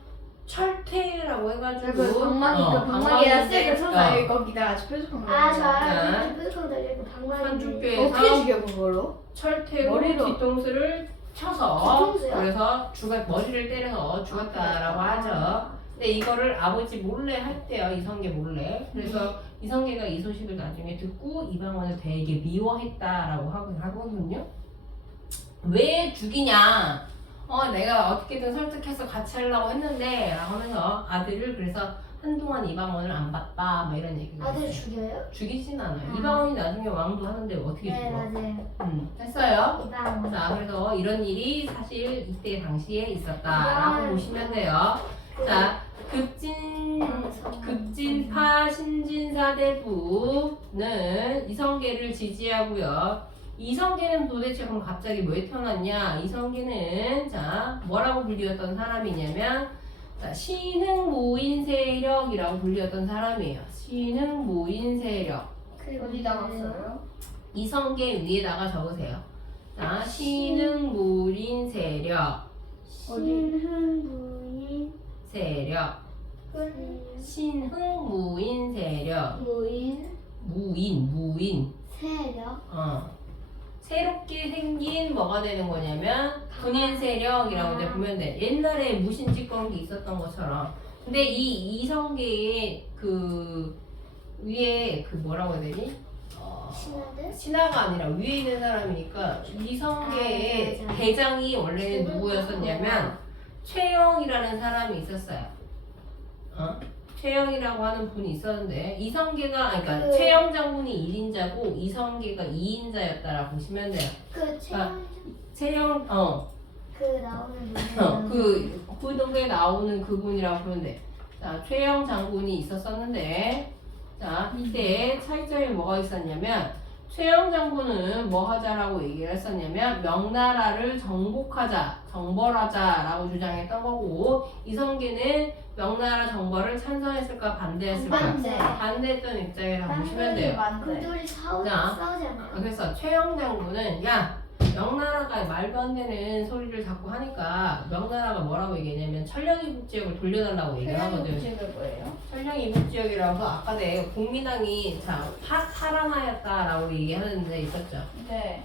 철퇴라고 해가지고 방망이랑 쇠를 쳐서 거기다 아주 뾰족한 거. 저 알아요. 뾰족한 거 달려있고 방망이. 선주교에서 어떻게 죽여 그걸로? 철퇴로 머리로. 뒤통수를 쳐서 뒤통수요? 그래서 머리를 때려서 죽었다라고 하죠. 근데 이거를 아버지 몰래 했대요. 이성계 몰래. 그래서 이성계가 이 소식을 나중에 듣고 이방원을 되게 미워했다라고 하거든요. 왜 죽이냐? 내가 어떻게든 설득해서 같이 하려고 했는데 라고 하면서 아들을 그래서 한동안 이방원을 안 봤다 뭐 이런 얘기가 아들 있어요. 죽여요? 죽이진 않아요. 아. 이방원이 나중에 왕도 하는데 어떻게 네, 죽어? 맞아요. 됐어요? 이방. 자, 그래서 이런 일이 사실 이때 당시에 있었다라고 아. 보시면 돼요. 자, 급진파 신진사대부는 이성계를 지지하고요. 이성계는 도대체 그럼 갑자기 왜 태어났냐? 이성계는 자, 뭐라고 불리웠던 사람이냐면 자, 신흥무인 세력이라고 불리웠던 사람이에요. 신흥무인 세력. 어디다가 써요? 이성계 위에다가 적으세요. 자, 신흥무인 세력. 신흥부인 세력. 신흥무인 세력. 무인. 세력. 새롭게 생긴 뭐가 되는 거냐면 군인 세력이라고 이제 보면 돼. 옛날에 무신집권 게 있었던 것처럼. 근데 이 이성계의 그 위에 그 뭐라고 해야 되니? 신하들? 신하가 아니라 위에 있는 사람이니까 이성계의 아, 맞아. 대장이 원래는 누구였었냐면 최영이라는 사람이 있었어요. 최영이라고 하는 분이 있었는데 이성계가 그러니까 최영 장군이 1인자고 이성계가 2인자였다라고 보시면 돼요. 그 최영 그 나오는 분이 그 동네에 나오는 그분이라고 보면 돼. 자, 최영 장군이 있었었는데 자, 이때 차이점이 뭐가 있었냐면 최영 장군은 뭐 하자라고 얘기를 했었냐면 명나라를 정벌하자라고 주장했던 거고 이성계는 명나라 정벌을 찬성했을까 반대했을까? 반대했던 입장이라고 보시면 돼요. 그 둘이 싸우지 자, 않아요? 그래서 최영 장군은 야 명나라가 말도 안 되는 소리를 자꾸 하니까 명나라가 뭐라고 얘기했냐면 천령이북지역을 돌려달라고 얘기를 하거든. 지역이 뭐예요? 천령이북지역이라고 아까 내 국민당이 살아나였다라고 얘기하는 데 있었죠. 네.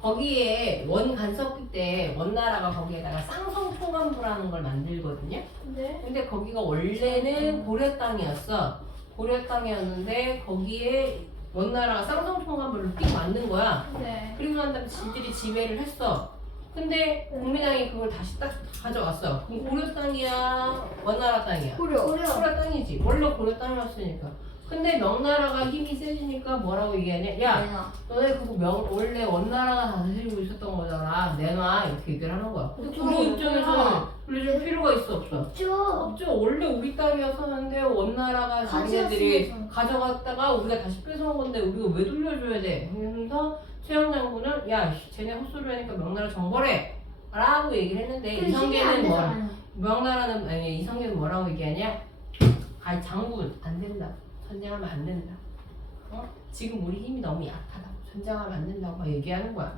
거기에 원간섭기 때 원나라가 거기에다가 쌍성통감부라는 걸 만들거든요. 네. 근데 거기가 원래는 고려 땅이었어. 고려 땅이었는데 거기에 원나라가 쌍성통감부를 띡 만든 거야. 네. 그리고 난 다음에 지들이 지배를 했어. 근데 국민당이 그걸 다시 딱 가져왔어. 그럼 고려 땅이야? 원나라 땅이야? 고려. 고려 땅이지. 원래 고려 땅이었으니까. 근데 명나라가 힘이 세지니까 뭐라고 얘기하냐? 야, 너네 그거 원래 원나라가 다스리고 있었던 거잖아. 내놔. 이렇게 얘기를 하는 거야. 근데 우리 입장에서는 그래줄 필요가 있어 없어? 없죠. 원래 우리 땅이었었는데 원나라가 자기네들이 가져갔다가 우리가 다시 뺏어온 건데 우리가 왜 돌려줘야 돼? 그러면서 최영 장군은 야, 쟤네 헛소리 하니까 명나라 정벌해. 라고 얘기를 했는데 이성계는 명나라는 아니 이성계는 뭐라고 얘기하냐? 아니 장군 안 된다. 전쟁하면 안 된다. 지금 우리 힘이 너무 약하다. 전쟁하면 안 된다고 막 얘기하는 거야.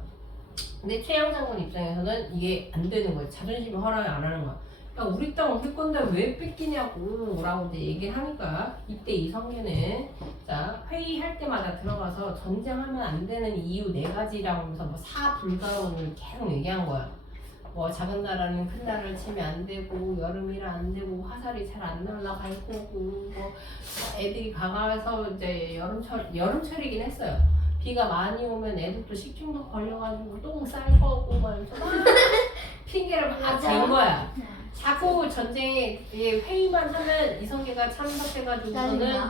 근데 최영 장군 입장에서는 이게 안 되는 거야. 자존심이 허락을 안 하는 거야. 야, 우리 땅 우리 건데 왜 뺏기냐고 라고 이제 얘기를 하니까 이때 이성계는 자 회의할 때마다 들어가서 전쟁하면 안 되는 이유 4가지라고 하면서 뭐 사불가론을 계속 얘기한 거야. 뭐 작은 나라는 큰 나라를 치면 안 되고 여름이라 안 되고 화살이 잘 안 날아갈 거고 뭐 애들이 가가서 이제 여름철이긴 했어요. 비가 많이 오면 애들도 식중독 걸려가지고 똥 쌀 거고 막 이러면서 막 핑계를 막 댄 거야. 자꾸 전쟁에 회의만 하면 이성계가 참석해가지고는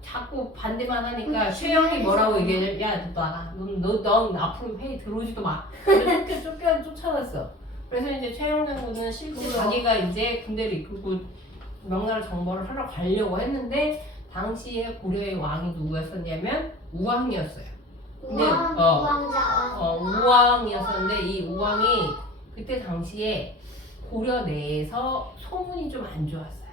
자꾸 반대만 하니까 최영이 뭐라고 얘기해? 야, 너 나가. 넌 앞으로 회의 들어오지도 마. 그래서 쫓아났어. 그래서 이제 최영 장군은 실제 자기가 이제 군대를 이끌고 명나라 정벌을 하러 가려고 했는데 당시에 고려의 왕이 누구였었냐면 우왕이었어요. 근데 우왕이었었는데 이 우왕이 그때 당시에 고려 내에서 소문이 좀 안 좋았어요.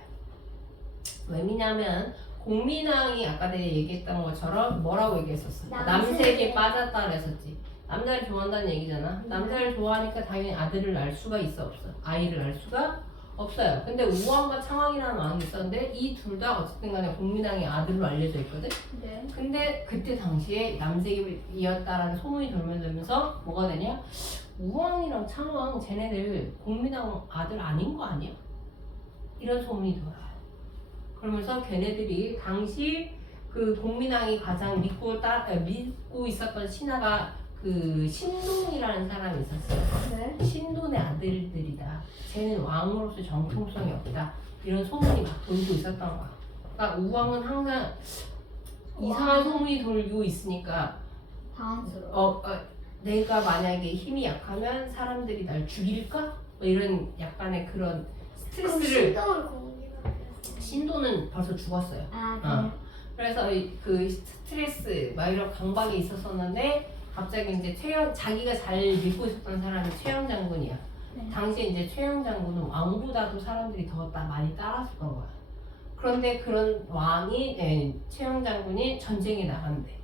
왜냐면 공민왕이 아까 내가 얘기했던 것처럼 뭐라고 얘기했었어? 남색에 빠졌다 그랬었지. 남자를 좋아한다는 얘기잖아. 남자를 좋아하니까 당연히 아들을 낳을 수가 있어 없어? 아이를 낳을 수가 없어요. 근데 우왕과 창왕이라는 왕이 있었는데 이 둘 다 어쨌든 간에 공민왕의 아들로 알려져 있거든. 네. 근데 그때 당시에 남색이었다라는 소문이 돌면서 뭐가 되냐? 우왕이랑 창왕 쟤네들 공민왕 아들 아닌 거 아니야? 이런 소문이 돌아요. 그러면서 걔네들이 당시 그 공민왕이 가장 믿고 있었던 신하가 그 신동이라는 사람이 있었어요. 네. 신돈의 아들들이다. 쟤는 왕으로서 정통성이 없다. 이런 소문이 막 돌고 있었던 거야. 그러니까 우왕은 항상 이상한 소문이 돌고 있으니까 당황스러워. 내가 만약에 힘이 약하면 사람들이 날 죽일까? 뭐 이런 약간의 그런 그럼 스트레스를 신동을 공개가 신도는 벌써 죽었어요. 아 그래서 그 스트레스 막 이런 강박이 있었었는데 갑자기 이제 자기가 잘 믿고 있었던 사람이 최영 장군이야. 네. 당시에 이제 최영 장군은 왕보다도 사람들이 더 많이 따랐었던 거야. 그런데 그런 최영 장군이 전쟁에 나간대.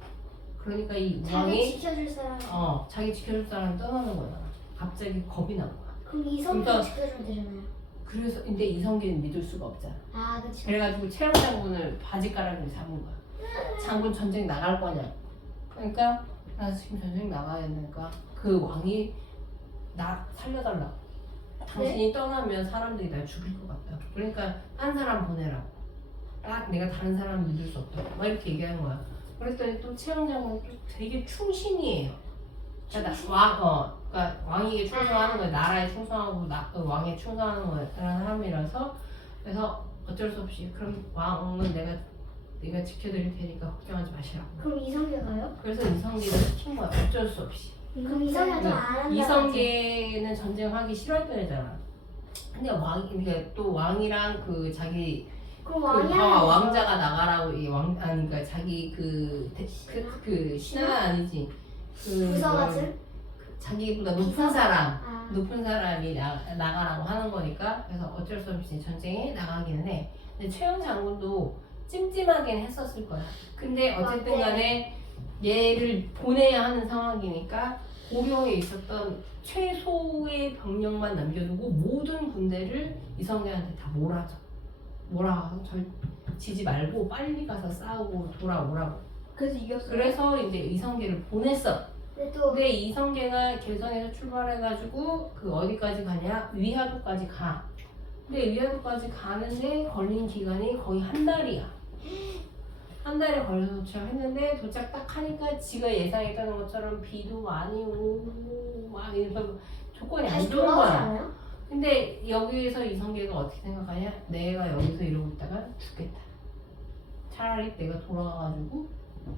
그러니까 이 자기 왕이 지켜줄 사람. 자기 지켜줄 사람 떠나는 거야. 갑자기 겁이 난 거야. 그럼 이성도 그러니까- 지켜주면 되잖아요. 그래서 근데 이성계는 믿을 수가 없잖아. 아 그렇죠. 그래가지고 최영 장군을 바지가랑이로 잡은 거야. 장군 전쟁 나갈 거냐. 그러니까 나 지금 전쟁 나가야 되니까 그 왕이 나 살려달라고. 당신이 떠나면 사람들이 날 죽일 것 같다. 그러니까 딴 사람 보내라고. 딱 내가 다른 사람 믿을 수 없다고. 막 이렇게 얘기하는 거야. 그랬더니 또 최영 장군은 또 되게 충신이에요. 그러니까 그러니까 왕에게 충성하는 거야. 나라에 충성하고 왕에 충성하는 거야. 그런 사람이라서 그래서 어쩔 수 없이 그럼 왕은 내가 지켜드릴 테니까 걱정하지 마시라고. 그럼 이성계가요? 그래서 이성계를 시킨 거야. 어쩔 수 없이. 그럼 이성계가 더 안 한다. 이성계는 전쟁하기 싫어했던 애잖아. 근데 그러니까 또 왕이랑 그 자기 그럼 그 왕이 왕자가 나가라고 그러니까 자기 그 신하 아니지. 그 부서 뭐라 같은? 자기보다 높은 기사? 사람. 아 높은 사람이 나가라고 하는 거니까 그래서 어쩔 수 없이 전쟁에 나가기는 해. 근데 최영 장군도 찜찜하긴 했었을 거야. 근데 어쨌든 간에 얘를 보내야 하는 상황이니까 고려에 있었던 최소의 병력만 남겨두고 모든 군대를 이성계한테 다 몰아가서 지지 말고 빨리 가서 싸우고 돌아오라고. 그래서 이겼어요. 그래서 이제 이성계를 보냈어. 근데 또 근데 이성계가 개성에서 출발해가지고 그 어디까지 가냐? 위화도까지 가. 근데 위화도까지 가는데 걸린 기간이 거의 한 달이야. 한 달에 걸려서 도착했는데 도착 딱 하니까 지가 예상했던 것처럼 비도 많이 오고 막 이래서 조건이 안 다시 좋은 돌아오지 거야. 않아요? 근데 여기에서 이성계가 어떻게 생각하냐? 내가 여기서 이러고 있다가 죽겠다. 차라리 내가 돌아가가지고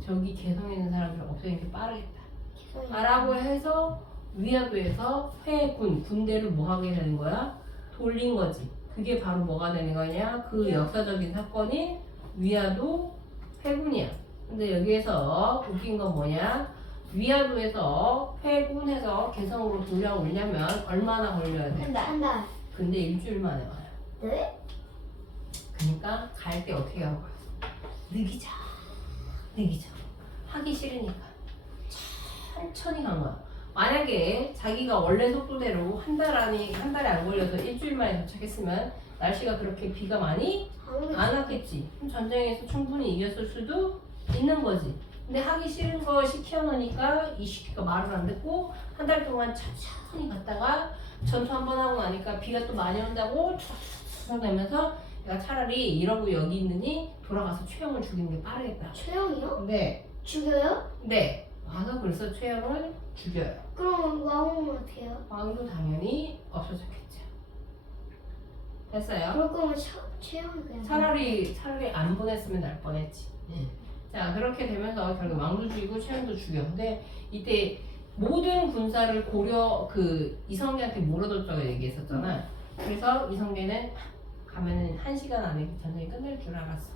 저기 개성에 있는 사람들을 없애는 게 빠르겠다. 라고 해서 위화도에서 군대를 뭐 하게 되는 거야? 돌린 거지. 그게 바로 뭐가 되는 거냐? 그 역사적인 사건이 위화도 회군이야. 근데 여기에서 웃긴 건 뭐냐? 위화도에서 회군해서 개성으로 돌려오려면 얼마나 걸려야 돼? 한 달. 근데 일주일 만에 와요. 네? 그러니까 갈 때 어떻게 하고 가요? 느기자. 하기 싫으니까 천천히 간 거야. 만약에 자기가 원래 속도대로 한 달에 안 걸려서 일주일 만에 도착했으면 날씨가 그렇게 비가 많이 안 왔겠지. 그럼 전쟁에서 충분히 이겼을 수도 있는 거지. 근데 하기 싫은 거 시켜놓으니까 이 시키가 말을 안 듣고 한 달 동안 천천히 갔다가 전투 한 번 하고 나니까 비가 또 많이 온다고 툭툭툭 되면서 내가 차라리 이러고 여기 있느니 돌아가서 최영을 죽이는 게 빠르겠다. 최영이요? 네. 죽여요? 네. 와서 그래서 최영을 죽여요. 그럼 왕은 어떻게 해요? 왕도 당연히 없어졌겠죠. 됐어요? 그럴 거면 최영을 그냥 차라리 안 보냈으면 날 뻔했지. 자, 그렇게 되면서 결국 왕도 죽이고 최영도 죽여. 근데 이때 모든 군사를 이성계한테 몰아줬다고 얘기했었잖아. 그래서 이성계는 가면은 1시간 안에 전쟁이 끝날 줄 알았어.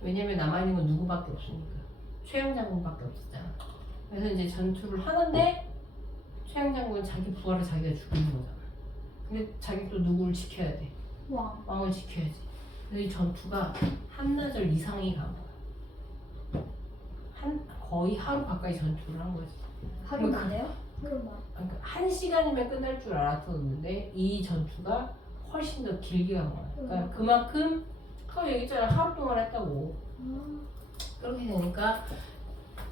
왜냐면 남아있는 건 누구밖에 없으니까. 최영 장군밖에 없었잖아. 그래서 이제 전투를 하는데 최영 장군은 자기 부하를 자기가 죽이는 거잖아. 근데 자기 또 누구를 지켜야 돼? 왕을 지켜야지. 그래서 이 전투가 한나절 이상이 간 거야. 거의 하루 가까이 전투를 한 거지. 하루 만에요? 그럼 그러니까 1시간이면 끝날 줄 알았었는데 이 전투가 훨씬 더 길게 간 거야. 그러니까 그만큼 아까 얘기했잖아. 하루 동안 했다고. 그렇게 되니까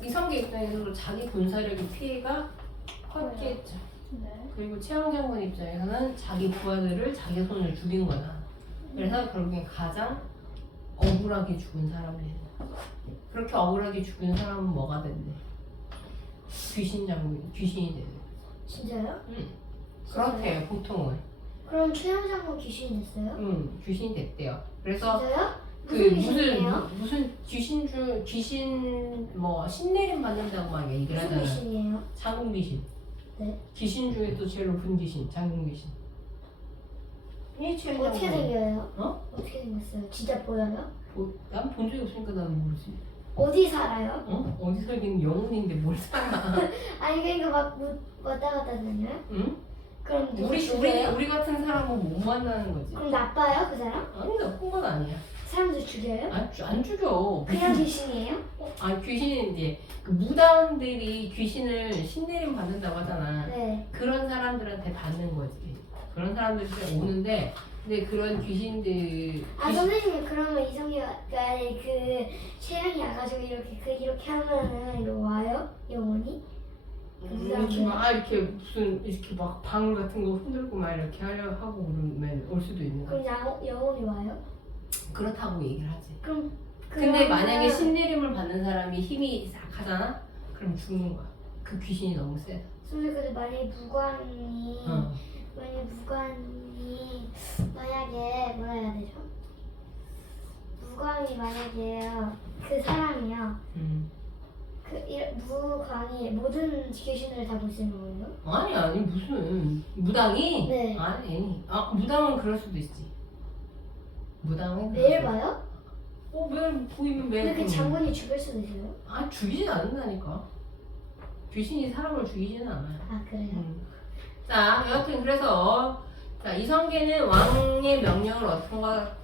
이성계 입장에서도 자기 군사력의 피해가 컸겠죠. 네. 그리고 최영 장군 입장에서는 자기 부하들을 자기 손으로 죽인 거야. 그래서 결국엔 가장 억울하게 죽은 사람이 되는 거야. 그렇게 억울하게 죽은 사람은 뭐가 됐네? 귀신이 돼요. 진짜요? 그렇대요 보통은. 그럼 최영장군 귀신이 됐어요? 귀신이 됐대요. 그래서 진짜요? 그 무슨 귀신이에요? 무슨 귀신 뭐 신내림 받는다고 막 얘기를 무슨 하잖아요. 귀신이에요? 장군 귀신. 네. 귀신 귀신 중에 또 제일 높은 귀신, 장군 귀신. 이 최영장군. 어떻게 생겨요? 어떻게 생겼어요? 진짜 보여요? 난 본 적이 없으니까 나는 모르지. 어디 살아요? 어디 살기는 영혼인데 뭘 살아? 아니 그러니까 막 왔다 갔다 다녀요? 응? 그럼 누구 죽여요? 우리 같은 사람은 못 만나는 거지. 그럼 나빠요 그 사람? 아니 나쁜 건 아니야. 사람들 죽여요? 안 죽여. 그냥 귀신이에요? 귀신은 이제 그 무당들이 귀신을 신내림 받는다고 하잖아. 네. 그런 사람들한테 받는 거지. 그런 사람들이 오는데, 근데 그런 귀신들. 선생님 그러면 이성이가 그 체형이 와가지고 이렇게 하면은 이거 와요? 영혼이? 이렇게 무슨 이렇게 막 방 같은 거 흔들고 막 이렇게 하고 그러면 올 수도 있는 거야. 그럼 영혼이 와요? 그렇다고 얘기를 하지. 그럼 근데 만약에 신내림을 받는 사람이 힘이 약하잖아? 그럼 죽는 거야. 그 귀신이 너무 세. 선생님 근데 만약에 무관이 만약에 뭐라 해야 되죠? 무관이 만약에요 그 사람이요 무관이 모든 귀신을 다 볼 수 있는 거예요? 아니 무슨 무당이? 네. 아니 무당은 그럴 수도 있지. 무당은 매일 그럴 봐요? 매일 보이면 매일 근데 그 보면. 장군이 죽을 수도 있어요? 죽이진 않는다니까. 귀신이 사람을 죽이지는 않아요. 아 그래요? 자 여하튼 그래서 자 이성계는 왕의 명령을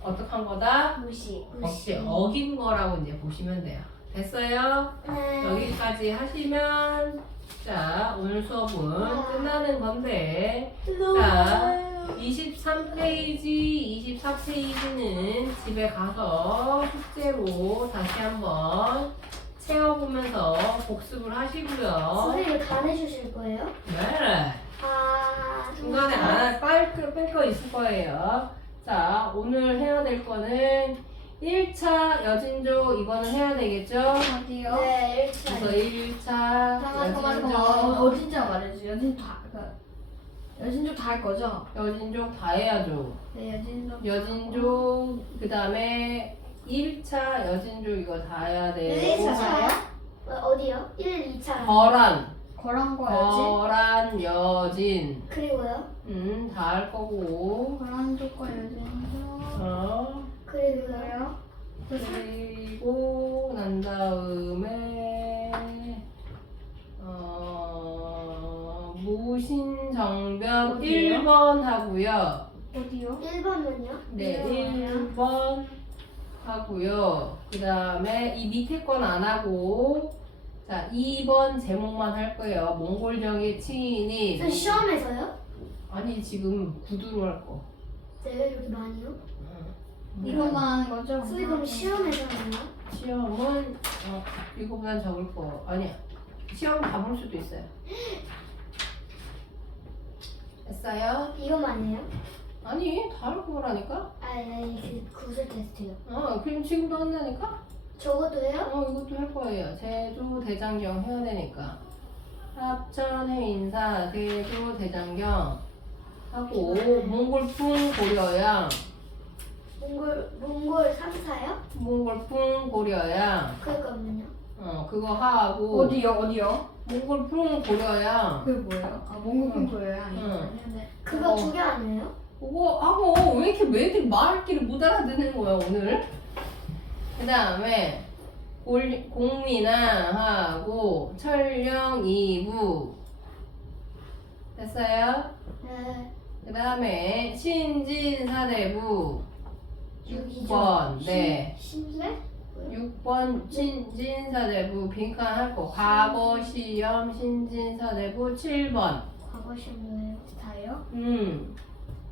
어떻게 한 거다? 무시 어긴 거라고 이제 보시면 돼요. 됐어요? 네. 여기까지 하시면 자 오늘 수업은 끝나는 건데 자 23페이지 24페이지는 집에 가서 숙제로 다시 한번 채워보면서 복습을 하시고요. 선생님 이거 다 내주실 거예요? 네. 중간에 안 뺄 거 있을 거예요. 자 오늘 해야 될 거는 1차 여진조 이거는 해야 되겠죠? 어디요? 네 1차 그래서 1차 잠깐만. 어딘지 말해줘. 여진족 다 할 거죠? 여진족 다 해야죠. 네, 여진족 그 다음에 1차 여진족 이거 다 해야 되고 1차 차요? 어디요? 1, 2차 거란과 여진? 거란 여진 그리고요? 다 할 거고 거란족과 여진족. 그리고요? 그리고 난 다음에 무신정변 어디요? 1번 하고요. 어디요? 1번은요? 네, 1번 하고요. 그 다음에 이 밑에 건 안 하고 자 2번 제목만 할 거예요. 몽골정의 칭인이 저 시험에서요? 아니 지금 구두로 할 거. 네 이렇게 많이요? 이것만 하는 거죠? 선생님 그럼 시험에서 하나요? 시험은 이거보단 적을 거 아니야. 시험 다 볼 수도 있어요. 됐어요? 이거만 해요? 아니 다 할 거라니까? 아니 그 구술 테스트요 그럼 지금도 한다니까? 저것도 해요? 이것도 할 거예요. 제주 대장경 해야 되니까. 합천 해인사 제주 대장경 하고 몽골풍 고려양 몽골 3사요? 몽골풍 고려양 그거는요? 그거 하고 어디요? 몽골풍 고려양 그게 뭐예요? 몽골풍 거예요? 그거 2개 아니에요? 그거 하고 왜 이렇게 애들이 말귀를 못 알아듣는 거야 오늘? 그 다음에 공민왕하고 철령 2부 됐어요? 네 그 다음에 신진사대부 6번 네 신세? 6번 신진사대부 빈칸 할 거 과거 시험 신진사대부 7번 과거 시험 뭐예요? 다예요? 7번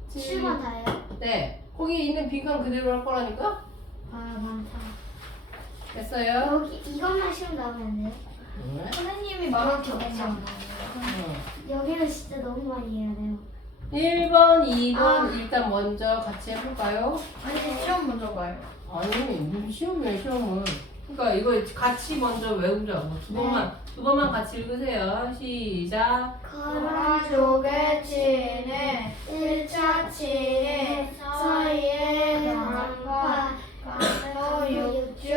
7번 다예요? 네 거기 있는 빈칸 그대로 할 거라니까? 많다 됐어요? 여기 이것만 시험 나오면 안 돼요? 선생님이 말한 게 없잖아. 여기는 진짜 너무 많이 해야 돼요 1번, 2번 일단 먼저 같이 해볼까요? 아니 시험 먼저 봐요. 아니 무슨 시험이야 시험은. 그러니까 이거 같이 먼저 외우자고. 두 번만 같이 읽으세요. 시작. 거란족의 진해 1차 진해 서희의 강파 강도 육주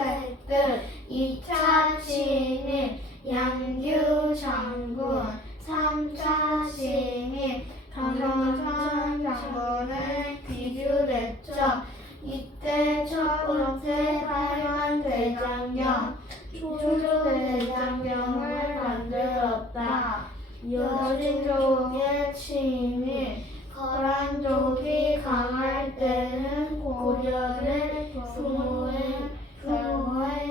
획득 2차 진해 양규 장군 3차 진해 강성천 장군을 귀주됐죠. 이때 첫 번째 활만 대장경 초조 대장경을 만들었다. 여진족의 친이 거란족이 강할 때는 고려를 부모의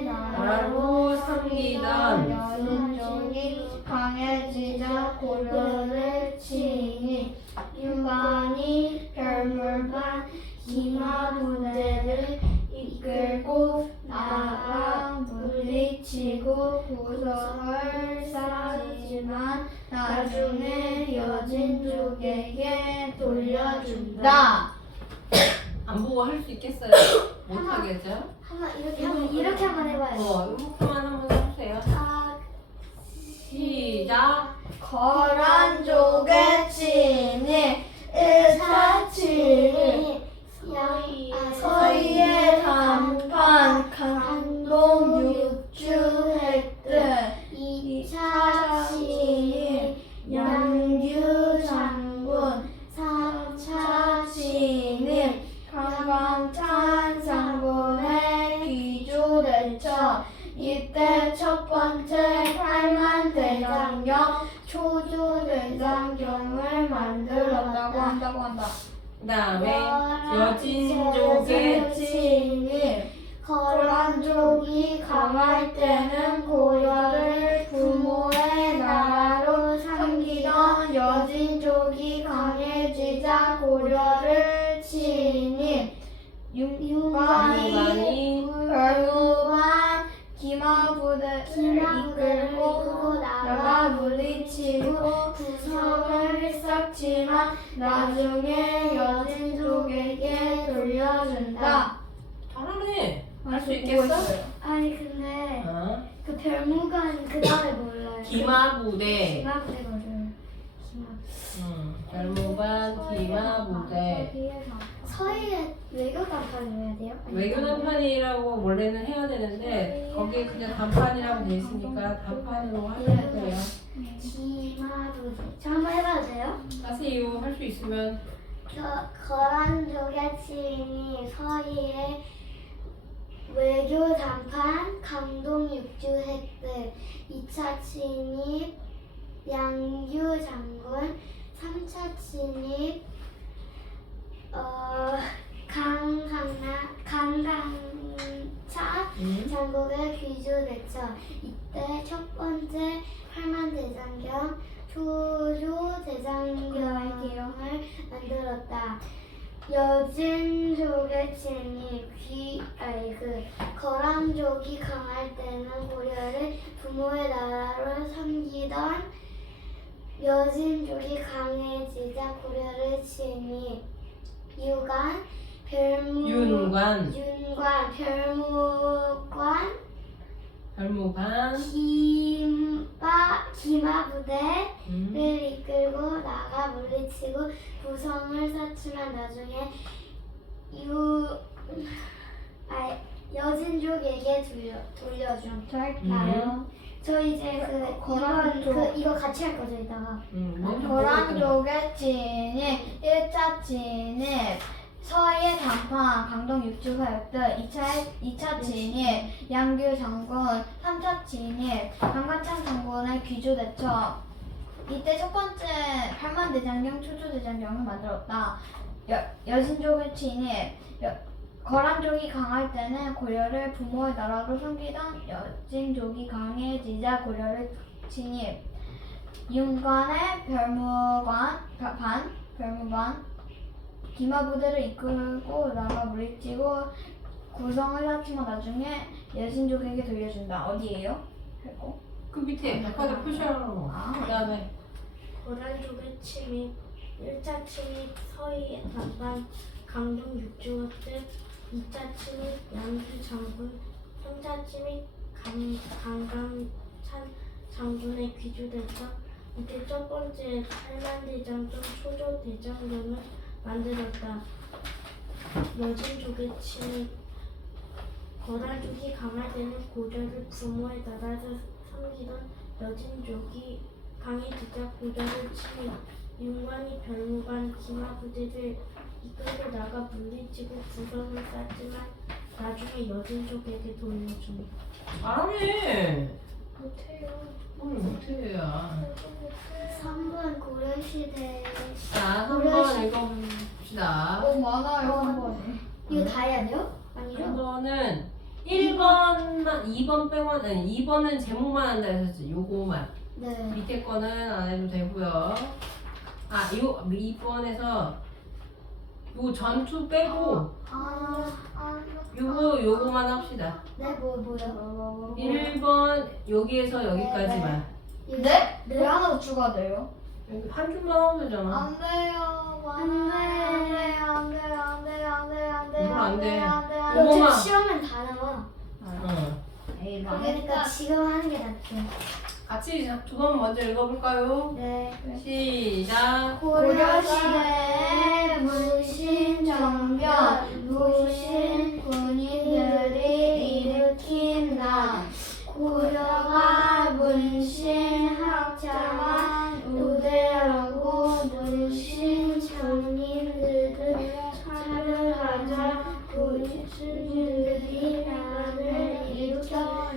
나라로 섬기던 여진족이 강해지자 고려를 치니 유관이 별물반 기마 부대를 이끌고 나가 물리치고 구석을 쌓지만 나중에 여진족에게 돌려준다. 안 보고 할 수 있겠어요? 못하겠죠? 한번 이렇게 한번 해봐요. 이렇게만 한번 해보세요. 시작. 거란족의 진이 1차 진이 서희의 단판 강동 육주 획득 2차 진이 양규 장군 3차 진이 강광찬 장군의 귀주됐죠. 이때 첫 번째 팔만 대장경 초조 대장경을 만들었다고 한다. 그 다음에 여진족의 친이 거란족이 강할 때는 고려를 부모의 나라로 섬기던 여진족이 강해지자 고려를 치니 유관이 별무관 기마부대를 이끌고 나가 물리치고 구성을 쌓지만 나중에 여진족에게 돌려준다. 잘하네. 할 수 있겠어? 아니 근데 어? 그 별무관 그 다음에 몰라요. 기마부대. 기마부대가 어려워요. 별무반 기마부대. 서희의 외교 단판을 해야 돼요? 외교 단판이라고 원래는 해야 되는데 거기에 그냥 단판이라고 돼 있으니까 단판으로 하셔야 돼요. 기마부대. 저 한번 해봐도 돼요? 하세요. 할 수 있으면. 거란족의 친이 서희의 외교 단판 강동 육주 획득 2차 침입 양규 장군 3차 침입 강강차 장국의 귀주됐죠. 이때 첫 번째 팔만 대장경 초조 대장경을 만들었다. 여진족의 친이 거란족이 강할 때는 고려를 부모의 나라로 섬기던 여진족이 강해지자 고려를 치니 유관, 별무관, 별무관, 기마부대를 이끌고 나가 물리치고 구성을 쌓지만 나중에 여진족에게 돌려준. 저 할까요? 저 이제 이거 같이 할 거죠 이따가. 거란족의 진이 1차 진이 서희의 단판 강동 육주 획득 2차 진이 양규 장군 3차 진이 강관찬 장군의 귀주됐죠. 이때 첫 번째 팔만 대장경 초조 대장경을 만들었다. 여진족의 진이 거란족이 강할 때는 고려를 부모의 나라로 섬기던 여진족이 강해지자 고려를 침입. 윤관의 별무관 기마부대를 이끌고 나가 물리치고 구성을 쌓지만 나중에 여진족에게 돌려준다. 어디예요? 그 밑에 백화점 표시하는 거. 그 다음에 거란족의 침입 1차 침입 서희 남반 강동 육지호뜻 2차 침입 양주 장군 3차 침입 강강찬 장군의 귀주대장 이때 첫 번째 팔만대장정 초조대장경을 만들었다. 여진족의 침입 거란족이 강할 때는 고려를 부모에 따라서 섬기던 여진족이 강해지자 고려를 침입 윤관이 별무관 기마부대를 이끌고 나가 물리치고 부성을 쌓지만 나중에 여진족에게 돌려준. 잘하네. 못해요. 오늘 못해야. 3번 고려시대. 자, 3번 읽어봅시다. 너무 많아요 한 번에. 이거 다 해야 돼요? 아니죠? 3번은 1번만 2번 빼고는 아니 2번은 제목만 한다 했었지. 요거만. 네. 밑에 거는 안 해도 되고요. 아, 요 2번에서 요 전투 빼고 요거만 합시다. 네, 뭐요? 1번 여기에서 여기까지만. 네? 네? 왜 하나 더 추가돼요? 여기 한 줄만 하면 되잖아. 안 돼요. 안 돼요. 뭘 안 돼? 이거 요거만. 시험엔 다 나와. 에이 그러니까 지금 하는 게 낫죠. 같이 두 번 먼저 읽어볼까요? 네. 시작. 고려시대 문신정변 무신 군인들이 일으킨 난 고려가 문신 학자만 우대하고 문신 장인들을 차별하자 문신들이 난을 일으켜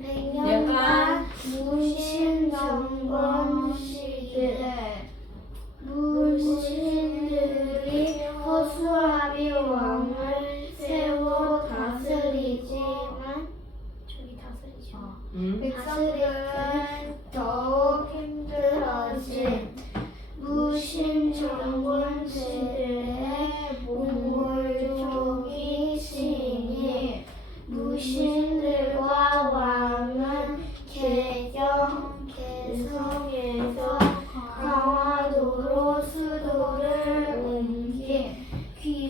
100년간 무신 정권 시대 무신들이 허수아비 왕을 세워 다스리지만 백성들은 더욱 힘들어진 무신 정권 시대에 몽골족이 침입 무신들과 왕은 개성에서 강화도로 수도를 옮긴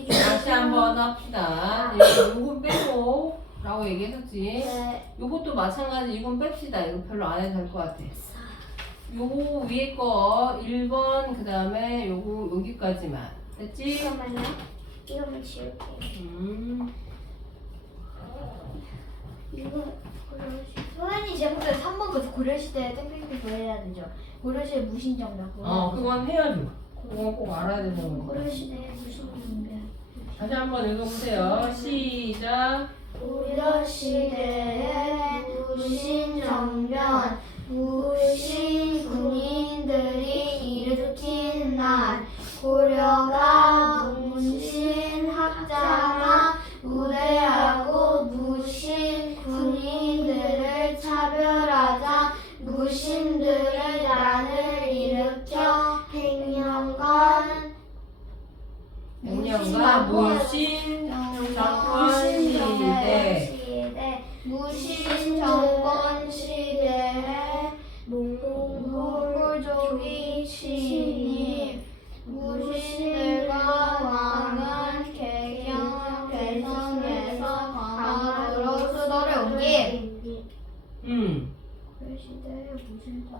다시 한번 합시다. 요거 빼고 라고 얘기했었지. 네. 요것도 마찬가지. 이건 뺍시다. 이거 별로 안 해도 될 것 같아. 요거 위에 거 1번 그 다음에 요거 여기까지만. 됐지? 잠깐만요. 이거만 지울게요. 이거 선생님 제목에 3번부터 고려시대 땡땡땡 해야 되죠. 고려시대 무신정변. 그건 해야죠. 그건 꼭 알아야 되는 거. 고려시대 무슨 정변? 다시 한번 읽어보세요. 시작. 고려시대의 무신정변 무신 군인들이 일으킨 날 고려가 문신 학자만 우대하고 무신 군인들을 차별하자 무신들이 난을 일으켜 100년간 무신 정권 시대. 무신 정권 시대에 몽골족이 침입 무신들과 왕은 개성에서 강화도로 수도를 옮김.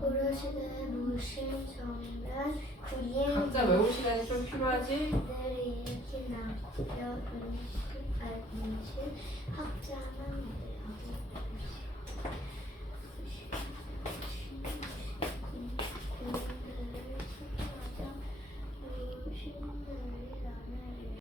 고려시대 무신정변 군인 각자 외울 시간이 좀 필요하지? 들이 일으킨 날 고려 문신 학자만 우대하고